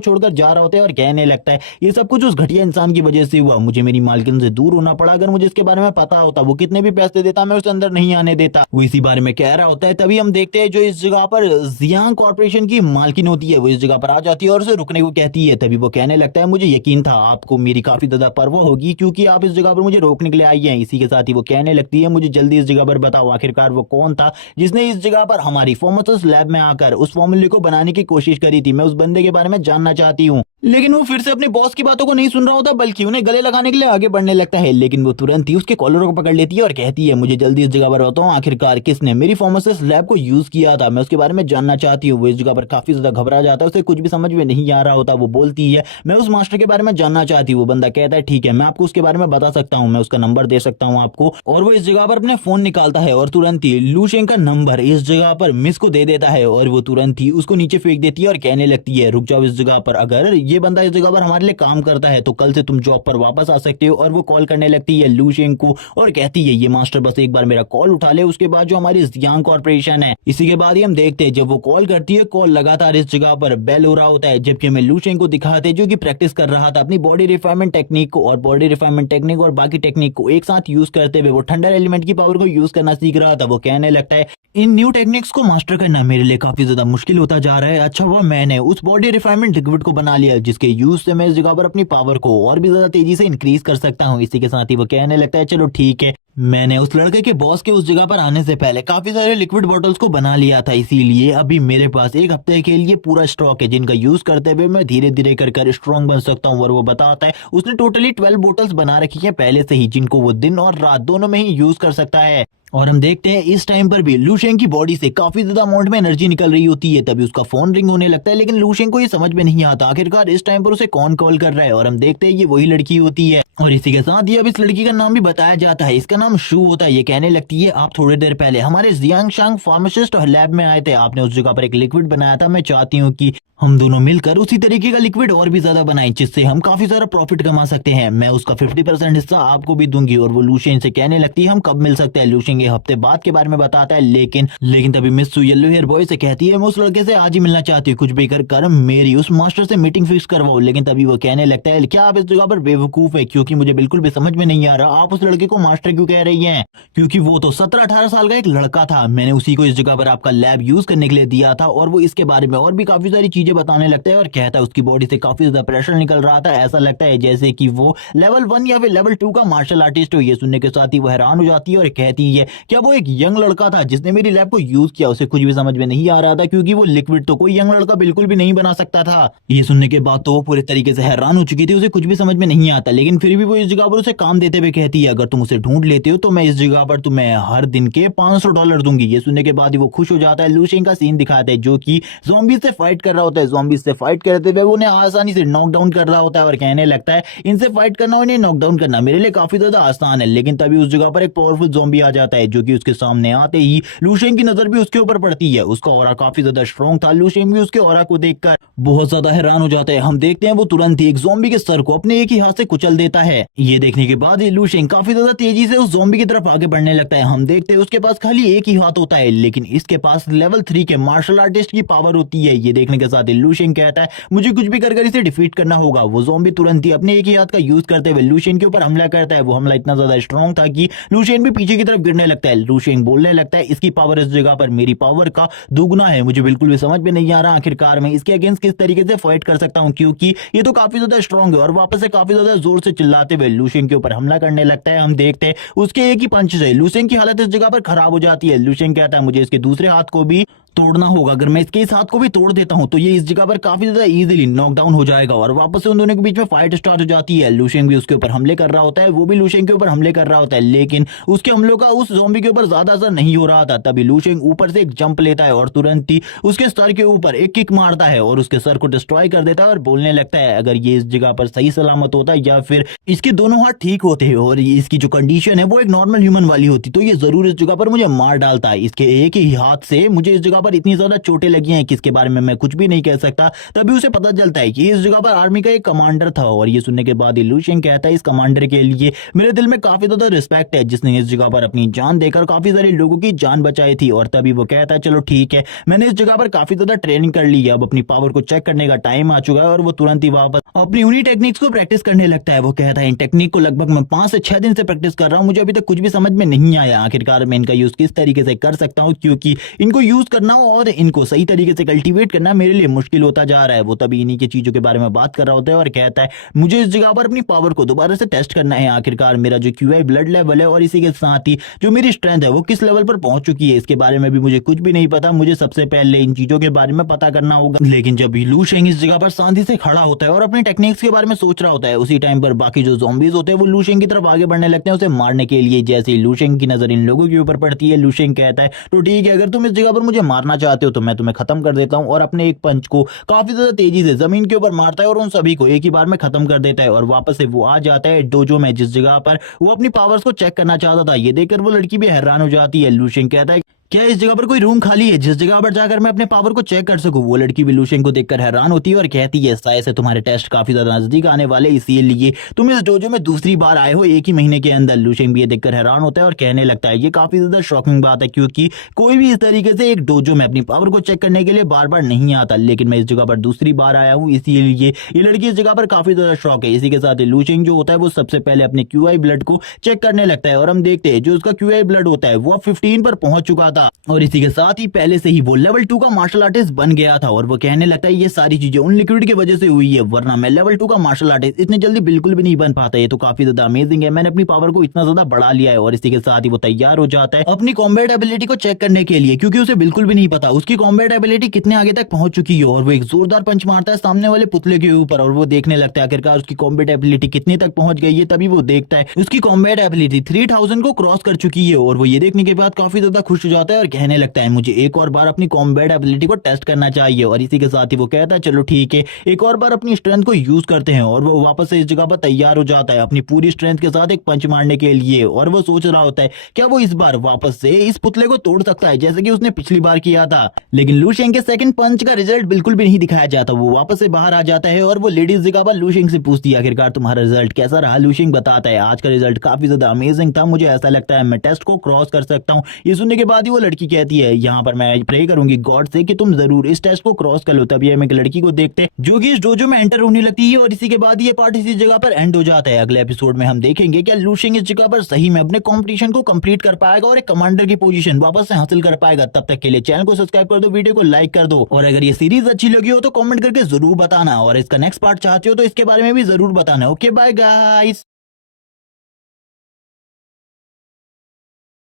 छोड़कर जा रहा होता है और कहने लगता है ये सब कुछ उस घटिया इंसान की वजह से हुआ, मुझे मेरी मालकिन से दूर होना पड़ा, अगर मुझे इसके बारे में पता होता वो कितने भी पैसे देता मैं उसे अंदर नहीं आने देता। वो इसी बारे में कह रहा होता है। तभी हम देखते हैं जो इस जगह पर जियांग कॉर्पोरेशन की मालकिन होती है वो इस जगह पर आ जाती है और उसे रुकने को कहती है। तभी वो कहने लगता है मुझे यकीन था आपको मेरी काफी ज्यादा परवाह होगी क्योंकि आप इस जगह पर मुझे रोकने के लिए आई हैं। इसी के साथ ही वो कहने लगती है मुझे जल्दी इस जगह पर बताओ आखिरकार वो कौन था जिसने इस जगह पर हमारी फार्मासिस्ट लैब में आकर उस फॉर्मूले को बनाने की कोशिश करी थी, मैं उस बंदे के बारे में जानना चाहती हूँ। लेकिन वो फिर से अपने बॉस की बातों को नहीं सुन रहा होता बल्कि उन्हें गले लगाने के लिए आगे बढ़ने लगता है। लेकिन वो तुरंत ही उसके कॉलर को पकड़ लेती है और कहती है मुझे जल्दी इस जगह पर बताओ आखिरकार किसने मेरी फार्मासिस्ट लैब को यूज किया था, मैं उसके बारे में जानना चाहती हूँ। वो इस जगह पर काफी ज्यादा घबरा जाता है, उसे कुछ भी समझ में नहीं आ रहा होता। वो बोलती है मैं उस मास्टर के बारे में जानना चाहती हूँ। वो बंदा कहता है ठीक है मैं आपको उसके बारे में बता सकता हूँ, मैं उसका नंबर दे सकता हूँ आपको। और वो इस जगह पर अपने फोन निकालता है और तुरंत ही लूशेंग का नंबर इस जगह पर मिस को दे देता है और वो तुरंत ही उसको नीचे फेंक देती है और कहने लगती है रुक जाओ इस जगह पर, अगर ये बंदा इस जगह पर हमारे लिए काम करता है तो कल से तुम जॉब पर वापस आ सकते हो। और वो कॉल करने लगती है लूशेंग को और कहती है ये मास्टर बस एक बार मेरा कॉल उठा ले, उसके बाद जो हमारी जियांग कॉर्पोरेशन है। इसी के बाद ही हम देखते हैं जब वो कॉल करती है कॉल लगातार इस जगह पर बेल हो रहा होता है, जबकि हमें लूशेंग को दिखाते हैं जो कि प्रैक्टिस कर रहा था अपनी बॉडी रिफाइनमेंट टेक्निक को। और बॉडी रिफाइनमेंट टेक्निक और बाकी टेक्निक को एक साथ यूज करते हुए वो ठंडर एलिमेंट की पावर को यूज करना सीख रहा था। वो कहने लगता है इन न्यू टेक्निक्स को मास्टर करना मेरे लिए काफी ज्यादा मुश्किल होता जा रहा है, अच्छा हुआ मैंने उस बॉडी रिफाइनमेंट लिक्विड को बना लिया जिसके यूज से मैं इस जगह पर अपनी पावर को और भी ज्यादा तेजी से इंक्रीज कर सकता हूँ। इसी के साथ ही वो कहने लगता है चलो ठीक है मैंने उस लड़के के बॉस के उस जगह पर आने से पहले काफी सारे लिक्विड बॉटल्स को बना लिया था, इसीलिए अभी मेरे पास एक हफ्ते के लिए पूरा स्टॉक है जिनका यूज करते हुए मैं धीरे धीरे कर स्ट्रॉन्ग बन सकता हूँ। और वो बताता है उसने टोटली 12 बोटल्स बना रखी है पहले से ही जिनको वो दिन और रात दोनों में ही यूज कर सकता है। और हम देखते हैं इस टाइम पर भी लूशेंग की बॉडी से काफी ज्यादा अमाउंट में एनर्जी निकल रही होती है। तभी उसका फोन रिंग होने लगता है, लेकिन लूशेंग को ये समझ में नहीं आता आखिरकार इस टाइम पर उसे कौन कॉल कर रहा है। और हम देखते हैं ये वही लड़की होती है, और इसी के साथ ही अब इस लड़की का नाम भी बताया जाता है। इसका नाम शू होता है। ये कहने लगती है, आप थोड़ी देर पहले हमारे जियांगशांग फार्मासिस्ट लैब में आए थे, आपने उस जगह पर एक लिक्विड बनाया था। मैं चाहती हूँ कि हम दोनों मिलकर उसी तरीके का लिक्विड और भी ज्यादा बनाएं, जिससे हम काफी सारा प्रॉफिट कमा सकते हैं। मैं उसका 50% हिस्सा आपको भी दूंगी। और वो लूशेन से कहने लगती है, हम कब मिल सकते हैं। लूशेन ये हफ्ते बाद के बारे में बताता है, लेकिन तभी मिस सू येलो हेयर बॉय से कहती है, मैं उस लड़के से आज ही मिलना चाहती हूँ, कुछ भी कर मेरी उस मास्टर से मीटिंग फिक्स करवाओ। लेकिन तभी वो कहने लगता है, क्या आप इस जगह पर बेवकूफ है, क्योंकि मुझे बिल्कुल भी समझ में नहीं आ रहा आप उस लड़के को मास्टर क्यों कह रही है, क्योंकि वो तो 17-18 साल का एक लड़का था। मैंने उसी को इस जगह पर आपका लैब यूज करने के लिए दिया था। और वो इसके बारे में और भी काफी सारी चीजें बताने लगता है, और कहता है उसकी बॉडी से काफी ज्यादा प्रेशर निकल रहा था, ऐसा लगता है जैसे कि वो लेवल 1 या फिर लेवल 2 का मार्शल आर्टिस्ट हो। ये सुनने के साथ ही वो हैरान हो जाती है और कहती है, क्या वो एक यंग लड़का था जिसने मेरी लैब को यूज किया। उसे कुछ भी समझ में नहीं आ रहा था, क्योंकि वो लिक्विड तो कोई यंग लड़का बिल्कुल भी नहीं बना सकता था। ये सुनने के बाद तो वो पूरे तरीके से हैरान हो चुकी थी, उसे कुछ भी समझ में नहीं आता। लेकिन फिर भी वो इस जगह पर उसे काम देते हुए कहती है, अगर तुम उसे ढूंढ लेते हो तो मैं इस जगह पर तुम्हें हर दिन के $500 दूंगी। ये सुनने के बाद ही वो खुश हो जाता है। लूशेंग का सीन दिखाता है, जो कि ज़ॉम्बी से फाइट कर रहा होता है। ज़ॉम्बी से फाइट करते हुए वो उन्हें आसानी से नॉकडाउन कर रहा होता है, और कहने लगता है, इनसे फाइट करना और इन्हें नॉकडाउन करना मेरे लिए काफी ज्यादा आसान है। लेकिन तभी उस जगह पर एक पावरफुल ज़ॉम्बी आ जाता है, जो कि उसके सामने आते ही लूशेंग की नजर भी उसके ऊपर पड़ती है। उसका ऑरा काफी ज्यादा स्ट्रॉन्ग था। लूशेंग भी उसके ऑरा को देखकर बहुत ज्यादा हैरान हो जाता है। हम देखते हैं वो तुरंत ही एक ज़ॉम्बी के सर को अपने एक ही हाथ से कुचल देता है। ये देखने के बाद लूशेंग काफी ज्यादा तेजी से उस ज़ॉम्बी की तरफ आगे बढ़ने लगता है। हम देखते हैं उसके पास खाली एक ही हाथ होता है, लेकिन इसके पास लेवल 3 के मार्शल आर्टिस्ट की पावर होती है। ये देखने के साथ ही लूशेंग कहता है, मुझे कुछ भी कर इसे डिफीट करना होगा। वो ज़ॉम्बी तुरंत ही अपने एक ही हाथ का यूज करते हुए लूशेन के ऊपर हमला करता है। वो हमला इतना ज्यादा स्ट्रॉन्ग था कि लूशेन भी पीछे की तरफ गिरने लगता है। लूशेन बोलने लगता है, इसकी पावर इस जगह पर मेरी पावर का दुगना है। मुझे बिल्कुल भी समझ में नहीं आ रहा आखिरकार मैं इसके अगेंस्ट किस तरीके से फाइट कर सकता हूं, क्योंकि ये तो काफी ज्यादा स्ट्रॉन्ग है। और वापस से काफी ज्यादा जोर से चिल्लाते हुए लूशेन के ऊपर हमला करने लगता है। हम देखते हैं उसके एक ही पंच से लूशेन की हालत इस जगह पर खराब हो जाती है। लूशेन कहता है, मुझे इसके दूसरे हाथ को भी तोड़ना होगा। अगर मैं इसके इस हाथ को भी तोड़ देता हूं तो ये इस जगह पर काफी ज्यादा इजीली नॉकडाउन हो जाएगा। और वापस से उन दोनों के बीच में फाइट स्टार्ट हो जाती है। लूशेंग भी उसके ऊपर हमले कर रहा होता है, वो भी लूशेंग के ऊपर हमले कर रहा होता है, लेकिन उसके हमलों का उस ज़ॉम्बी के ऊपर ज्यादा असर नहीं हो रहा था। तभी लूशेंग ऊपर से एक जंप लेता है और तुरंत ही उसके सर के ऊपर एक किक मारता है और उसके सर को डिस्ट्रॉय कर देता है। और बोलने लगता है, अगर ये इस जगह पर सही सलामत होता या फिर इसके दोनों हाथ ठीक होते और इसकी जो कंडीशन है वो एक नॉर्मल ह्यूमन वाली होती, तो ये जरूर इस जगह पर मुझे मार डालता है। इसके एक ही हाथ से मुझे इस जगह पर इतनी ज्यादा चोटें लगी हैं कि इसके बारे में मैं कुछ भी नहीं कह सकता। तभी उसे पता चलता है कि इस जगह पर आर्मी का एक कमांडर था। और ये सुनने के बाद लूशेंग कहता है, इस कमांडर के लिए मेरे दिल में काफी ज्यादा रिस्पेक्ट है, जिसने इस जगह पर अपनी जान देकर काफी सारे लोगों की जान बचाई थी। और तभी वो कहता है, चलो ठीक है, मैंने इस जगह पर काफी ज्यादा ट्रेनिंग कर ली है, अब अपनी पावर को चेक करने का टाइम आ चुका है। और वो तुरंत ही वापस अपनी उन्हीं टेक्निक्स को प्रैक्टिस करने लगता है। वो कहता है, इन टेक्निक को लगभग मैं 5 से 6 दिन से प्रैक्टिस कर रहा हूं, मुझे अभी तक कुछ भी समझ में नहीं आया आखिरकार मैं इनका यूज किस तरीके से कर सकता हूं, क्योंकि इनको यूज करना और इनको सही तरीके से कल्टीवेट करना मेरे लिए मुश्किल होता जा रहा है। वो तभी इन्हीं की चीजों के बारे में बात कर रहा होता है और कहता है, मुझे इस जगह पर अपनी पावर को दोबारा से टेस्ट करना है। आखिरकार मेरा जो क्यूआई ब्लड लेवल है और इसी के साथ ही जो मेरी स्ट्रेंथ है वो किस लेवल पर पहुंच चुकी है, इसके बारे में भी मुझे कुछ भी नहीं पता। मुझे सबसे पहले इन चीजों के बारे में पता करना होगा। लेकिन जब लूशेंग इस जगह पर शांति से खड़ा होता है और अपनी टेक्निक्स के बारे में सोच रहा होता है, उसी टाइम पर बाकी जो ज़ॉम्बीज होते हैं वो लूशेंग की तरफ आगे बढ़ने लगते हैं उसे मारने के लिए। जैसे ही लूशेंग की नजर इन लोगों के ऊपर पड़ती है, लूशेंग कहता है, तो ठीक है, अगर तुम इस जगह पर मुझे मारना चाहते हो तो मैं तुम्हें खत्म कर देता हूं। और अपने एक पंच को काफी ज्यादा तेजी से जमीन के ऊपर मारता है और उन सभी को एक ही बार में खत्म कर देता है। और वापस से वो आ जाता है डोजो में, जिस जगह पर वो अपनी पावर्स को चेक करना चाहता था। ये देखकर वो लड़की भी हैरान हो जाती है। लूशेंग कहता है, क्या इस जगह पर कोई रूम खाली है जिस जगह पर जाकर मैं अपने पावर को चेक कर सकूं। वो लड़की भी लूशेंग को देखकर हैरान होती है और कहती है, शायद से तुम्हारे टेस्ट काफी ज्यादा नजदीक आने वाले, इसीलिए तुम इस डोजो में दूसरी बार आए हो एक ही महीने के अंदर। लूशेंग भी ये देखकर हैरान होता है और कहने लगता है, ये काफी ज्यादा शॉकिंग बात है, क्योंकि कोई भी इस तरीके से एक डोजो में अपनी पावर को चेक करने के लिए बार बार नहीं आता, लेकिन मैं इस जगह पर दूसरी बार आया हूँ, इसीलिए ये लड़की इस जगह पर काफी ज्यादा शौक है। इसी के साथ लूशेंग जो होता है वो सबसे पहले अपने क्यूआई ब्लड को चेक करने लगता है। और हम देखते हैं जो उसका क्यूआई ब्लड होता है वो अब 15 पर पहुंच चुका था। था और इसी के साथ ही पहले से ही वो लेवल 2 का मार्शल आर्टिस्ट बन गया था और वो कहने लगता है ये सारी चीजें उन लिक्विड की वजह से हुई है, वरना मैं लेवल 2 का मार्शल आर्टिस्ट इतनी जल्दी बिल्कुल भी नहीं बन पाता। ये तो काफी ज्यादा अमेजिंग है, मैंने अपनी पावर को इतना ज्यादा बढ़ा लिया है। और इसी के साथ ही वो तैयार हो जाता है अपनी कॉम्बैट एबिलिटी को चेक करने के लिए, क्योंकि उसे बिल्कुल भी नहीं पता उसकी कॉम्बैट एबिलिटी कितने आगे तक पहुंच चुकी है। और वो एक जोरदार पंच मारता है सामने वाले पुतले के ऊपर और वो देखने लगता है आखिरकार उसकी कॉम्बैट एबिलिटी कितने तक पहुंच गई है। तभी वो देखता है उसकी कॉम्बैट एबिलिटी 3000 को क्रॉस कर चुकी है और वो ये देखने के बाद काफी ज्यादा खुश हो जाता है और कहने लगता है मुझे एक और बार अपनी कॉम्बैट एबिलिटी को टेस्ट करना चाहिए। और इसी के साथ ही वो कहता है चलो ठीक है, एक और बार अपनी स्ट्रेंथ को यूज करते हैं। और वो वापस से इस जगह पर तैयार हो जाता है अपनी पूरी स्ट्रेंथ के साथ एक पंच मारने के लिए। और वो सोच रहा होता है क्या वो इस बार वापस से इस पुतले को तोड़ सकता है जैसे कि उसने पिछली बार किया था। लेकिन लू शेंग के सेकंड पंच का रिजल्ट बिल्कुल भी नहीं दिखाया जाता। वो वापस से बाहर आ जाता है और वो लेडीज जगह पर लू शेंग से पूछती है आखिरकार तुम्हारा रिजल्ट कैसा रहा। लू शेंग बताता है आज का रिजल्ट काफी ज्यादा अमेजिंग था, मुझे ऐसा लगता है मैं टेस्ट को क्रॉस कर सकता हूँ। ये सुनने के बाद ही वो लड़की कहती है यहाँ पर मैं प्रे करूंगी गॉड से कि तुम जरूर इस टेस्ट को क्रॉस कर लो। तभी हम एक लड़की को देखते जो कि इस डोजो में एंटर होने लगती है और इसी के बाद ये पार्ट इसी जगह पर एंड हो जाता है। अगले एपिसोड में हम देखेंगे क्या लू शेंग इस जगह पर सही में अपने कंपटीशन को कंप्लीट कर पाएगा और एक कमांडर की पोजीशन वापस से हासिल कर पाएगा। तब तक के लिए चैनल को सब्सक्राइब कर दो, वीडियो को लाइक कर दो और अगर ये सीरीज अच्छी लगी हो तो कमेंट करके जरूर बताना और इसका नेक्स्ट पार्ट चाहते हो तो इसके बारे में भी जरूर बताना। Okay bye guys.